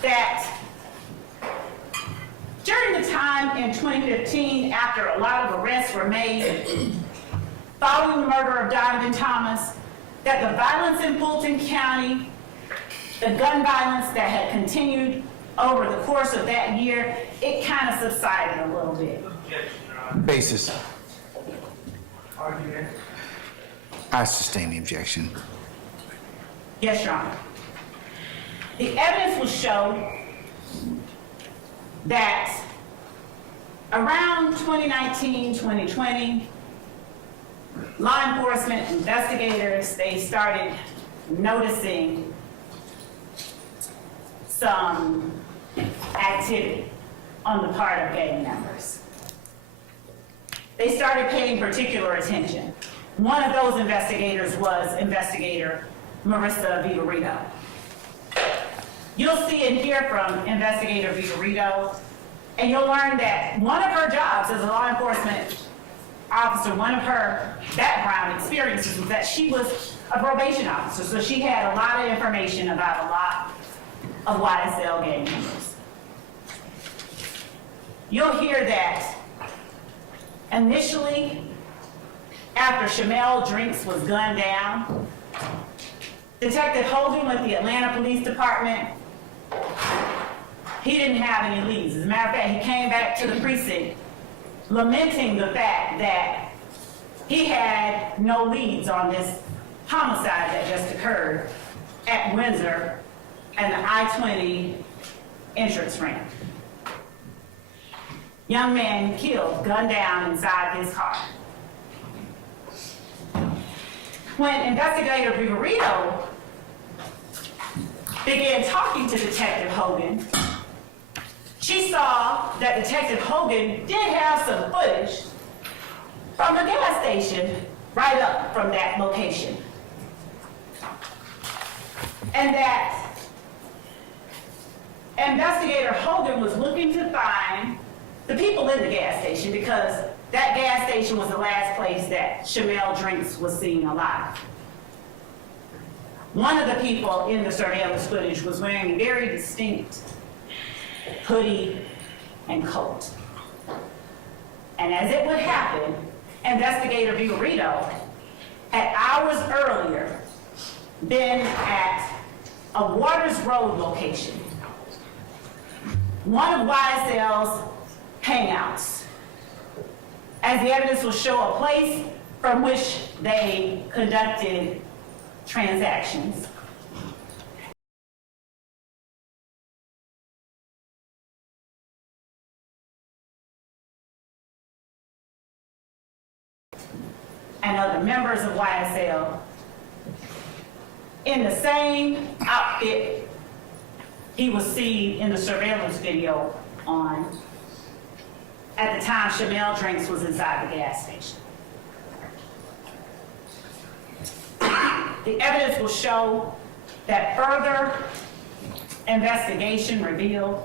that during the time in 2015, after a lot of arrests were made following the murder of Donovan Thomas, that the violence in Fulton County the gun violence that had continued over the course of that year, it kind of subsided a little bit. Basis. Argument. I sustain the objection. Yes, Your Honor. The evidence will show that around 2019, 2020, law enforcement investigators, they started noticing some activity on the part of gang members. They started paying particular attention. One of those investigators was investigator Marissa Vivarito. You'll see and hear from investigator Vivarito, and you'll learn that one of her jobs as a law enforcement officer, one of her background experiences was that she was a probation officer, so she had a lot of information about a lot of YSL gang members. You'll hear that initially, after Shamel Drinks was gunned down, Detective Hogan with the Atlanta Police Department, he didn't have any leads. As a matter of fact, he came back to the precinct lamenting the fact that he had no leads on this homicide that just occurred at Windsor and the I-20 entrance ramp. Young man killed, gunned down inside his car. When investigator Vivarito began talking to Detective Hogan, she saw that Detective Hogan did have some footage from the gas station right up from that location. And that investigator Hogan was looking to find the people in the gas station because that gas station was the last place that Shamel Drinks was seen alive. One of the people in the surveillance footage was wearing a very distinct hoodie and coat. And as it would happen, investigator Vivarito had hours earlier been at a Waters Road location, one of YSL's hangouts. As the evidence will show, a place from which they conducted transactions. And other members of YSL in the same outfit he was seen in the surveillance video on at the time Shamel Drinks was inside the gas station. The evidence will show that further investigation revealed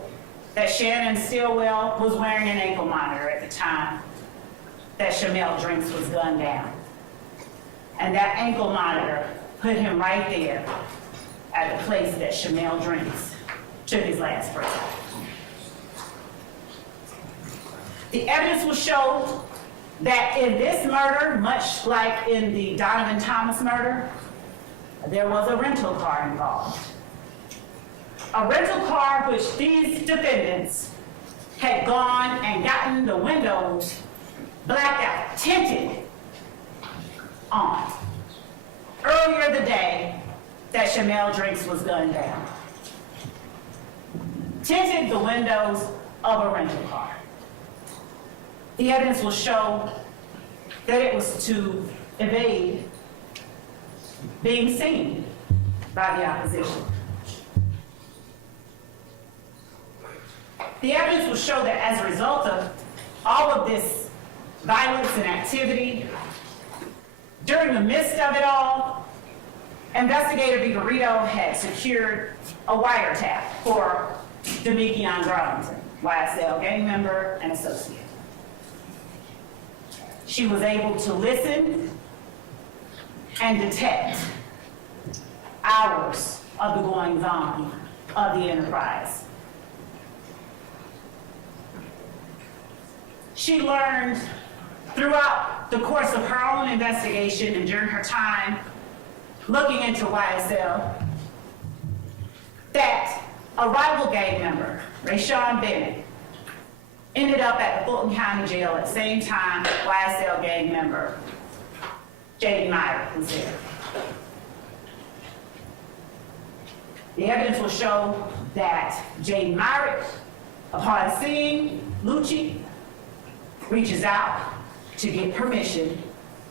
that Shannon Stillwell was wearing an ankle monitor at the time that Shamel Drinks was gunned down. And that ankle monitor put him right there at the place that Shamel Drinks took his last breath. The evidence will show that in this murder, much like in the Donovan Thomas murder, there was a rental car involved. A rental car which these defendants had gone and gotten the windows blacked out, tinted on, earlier the day that Shamel Drinks was gunned down. Tinted the windows of a rental car. The evidence will show that it was to evade being seen by the opposition. The evidence will show that as a result of all of this violence and activity, during the midst of it all, investigator Vivarito had secured a wiretap for Demekion Garlington, YSL gang member and associate. She was able to listen and detect hours of the goings-on of the enterprise. She learned throughout the course of her own investigation and during her time looking into YSL A rival gang member, Rayshawn Bennett, ended up at the Fulton County Jail at the same time YSL gang member Jaden Meyer was there. The evidence will show that Jaden Meyer, upon seeing Lucci, reaches out to get permission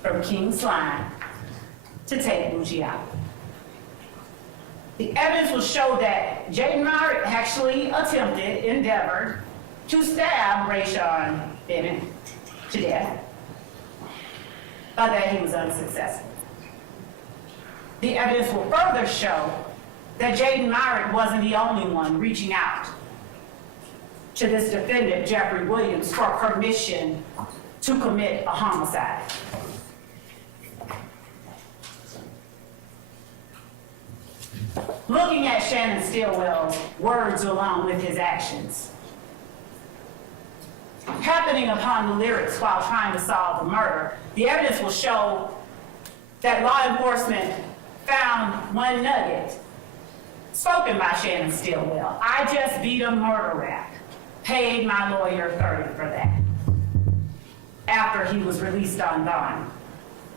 from King Slime to take Lucci out. The evidence will show that Jaden Meyer actually endeavored to stab Rayshawn Bennett to death, but that he was unsuccessful. The evidence will further show that Jaden Meyer wasn't the only one reaching out to this defendant, Jeffrey Williams, for permission to commit a homicide. Looking at Shannon Stillwell's words along with his actions, happening upon the lyrics while trying to solve the murder, the evidence will show that law enforcement found one nugget spoken by Shannon Stillwell. "I just beat a murder rap. Paid my lawyer $30 for that." After he was released on bond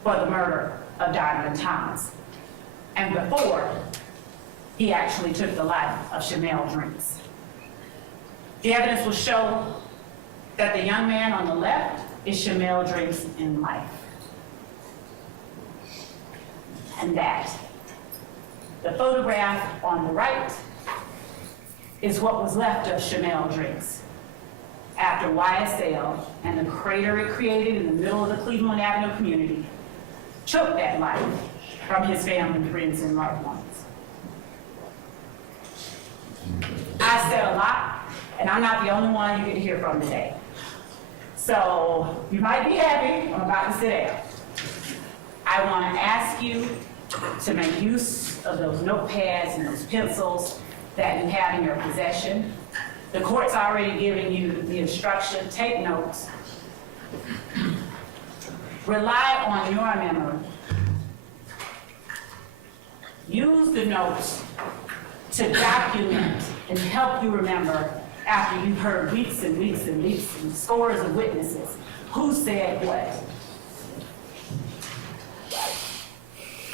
for the murder of Donovan Thomas, and before he actually took the life of Shamel Drinks. The evidence will show that the young man on the left is Shamel Drinks in life, and that the photograph on the right is what was left of Shamel Drinks after YSL and the crater it created in the middle of the Cleveland Avenue community took that life from his family, friends, and loved ones. I said a lot, and I'm not the only one you get to hear from today. So you might be happy I'm about to sit down. I want to ask you to make use of those notepads and those pencils that you have in your possession. The court's already given you the instruction. Take notes. Rely on your memory. Use the notes to document and help you remember after you've heard weeks and weeks and weeks and scores of witnesses who said what.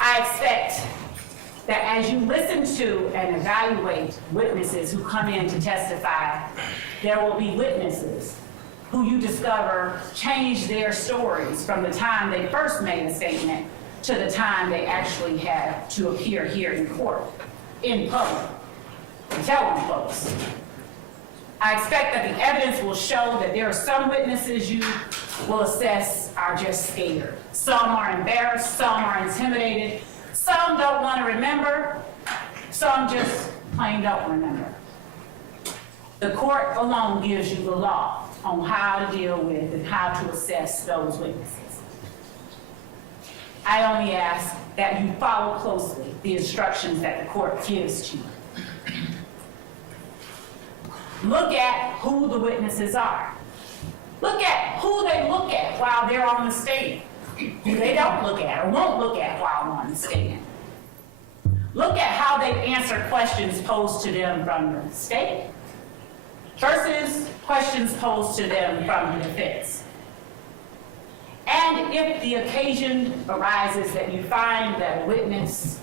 I expect that as you listen to and evaluate witnesses who come in to testify, there will be witnesses who you discover changed their stories from the time they first made a statement to the time they actually had to appear here in court, in public, and tell them folks. I expect that the evidence will show that there are some witnesses you will assess are just scared. Some are embarrassed, some are intimidated, some don't want to remember, some just plain don't remember. The court alone gives you the law on how to deal with and how to assess those witnesses. I only ask that you follow closely the instructions that the court gives to you. Look at who the witnesses are. Look at who they look at while they're on the stand, who they don't look at or won't look at while on the stand. Look at how they answer questions posed to them from the state versus questions posed to them from the defense. And if the occasion arises that you find that a witness,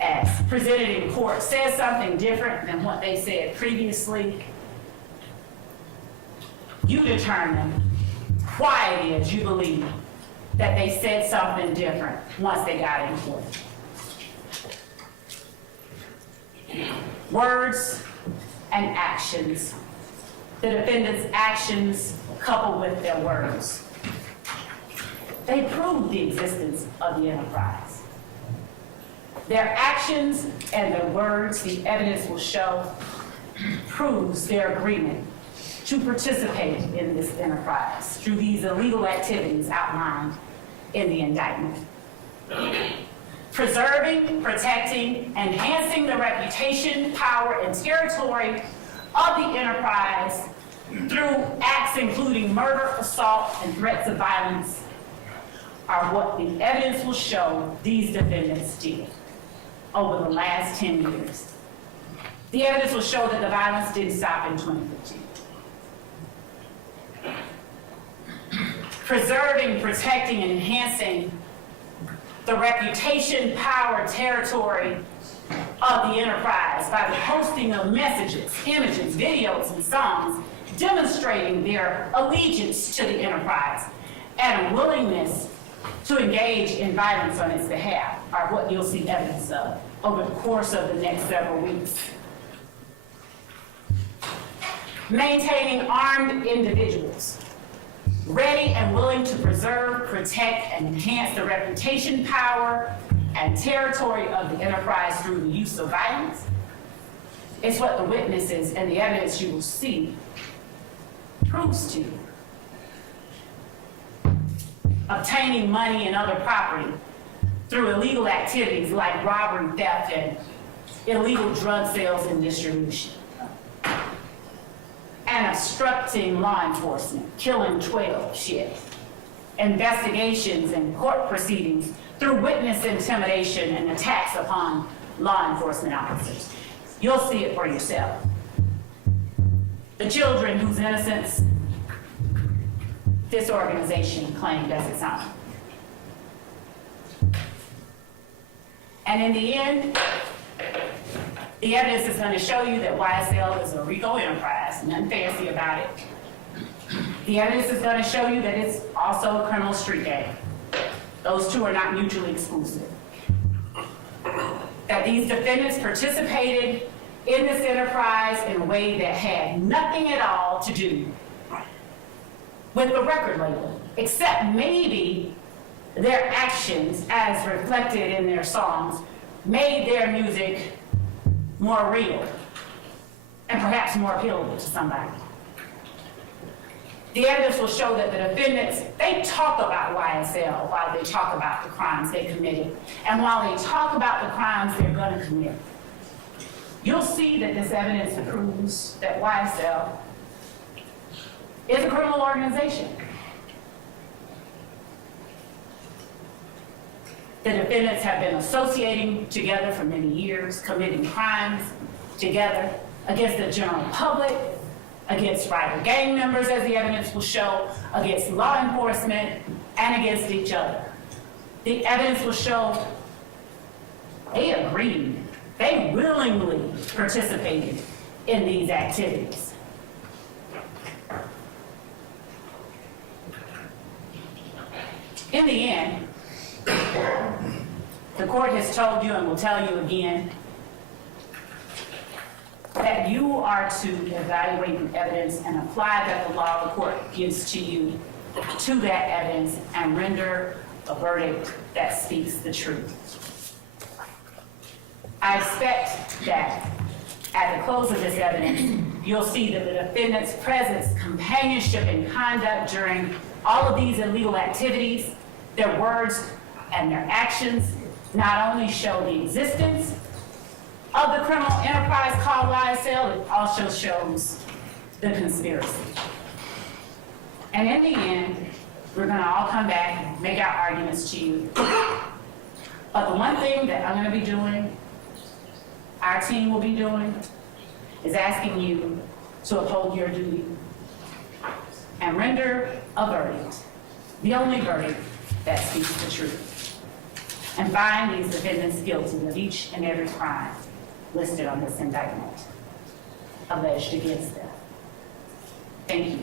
as presented in court, says something different than what they said previously, you determine why it is you believe that they said something different once they got in court. Words and actions. The defendant's actions coupled with their words. They prove the existence of the enterprise. Their actions and their words, the evidence will show, proves their agreement to participate in this enterprise through these illegal activities outlined in the indictment. Preserving, protecting, enhancing the reputation, power, and territory of the enterprise through acts including murder, assault, and threats of violence are what the evidence will show these defendants did over the last 10 years. The evidence will show that the violence didn't stop in 2015. Preserving, protecting, and enhancing the reputation, power, territory of the enterprise by the posting of messages, images, videos, and songs demonstrating their allegiance to the enterprise and willingness to engage in violence on its behalf are what you'll see evidence of over the course of the next several weeks. Maintaining armed individuals, ready and willing to preserve, protect, and enhance the reputation, power, and territory of the enterprise through the use of violence. It's what the witnesses and the evidence you will see proves to you. Obtaining money and other property through illegal activities like robbery, theft, and illegal drug sales and distribution. And obstructing law enforcement, killing 12 shit. Investigations and court proceedings through witness intimidation and attacks upon law enforcement officers. You'll see it for yourself. The children whose innocence this organization claimed as its own. And in the end, the evidence is going to show you that YSL is a RICO enterprise, nothing fancy about it. The evidence is going to show you that it's also a criminal street gang. Those two are not mutually exclusive. That these defendants participated in this enterprise in a way that had nothing at all to do with the record label, except maybe their actions as reflected in their songs made their music more real and perhaps more appealing to somebody. The evidence will show that the defendants, they talk about YSL while they talk about the crimes they committed. And while they talk about the crimes they're going to commit, you'll see that this evidence proves that YSL is a criminal organization. The defendants have been associating together for many years, committing crimes together against the general public, against rival gang members, as the evidence will show, against law enforcement, and against each other. The evidence will show they agreed, they willingly participated in these activities. In the end, the court has told you and will tell you again that you are to evaluate the evidence and apply that the law the court gives to you to that evidence and render a verdict that speaks the truth. I expect that at the close of this evidence, you'll see that the defendant's presence, companionship, and conduct during all of these illegal activities, their words and their actions not only show the existence of the criminal enterprise called YSL, it also shows the conspiracy. And in the end, we're going to all come back and make our arguments to you. But the one thing that I'm going to be doing, our team will be doing, is asking you to uphold your duty and render a verdict, the only verdict that speaks the truth, and find these defendants guilty of each and every crime listed on this indictment alleged against them. Thank you.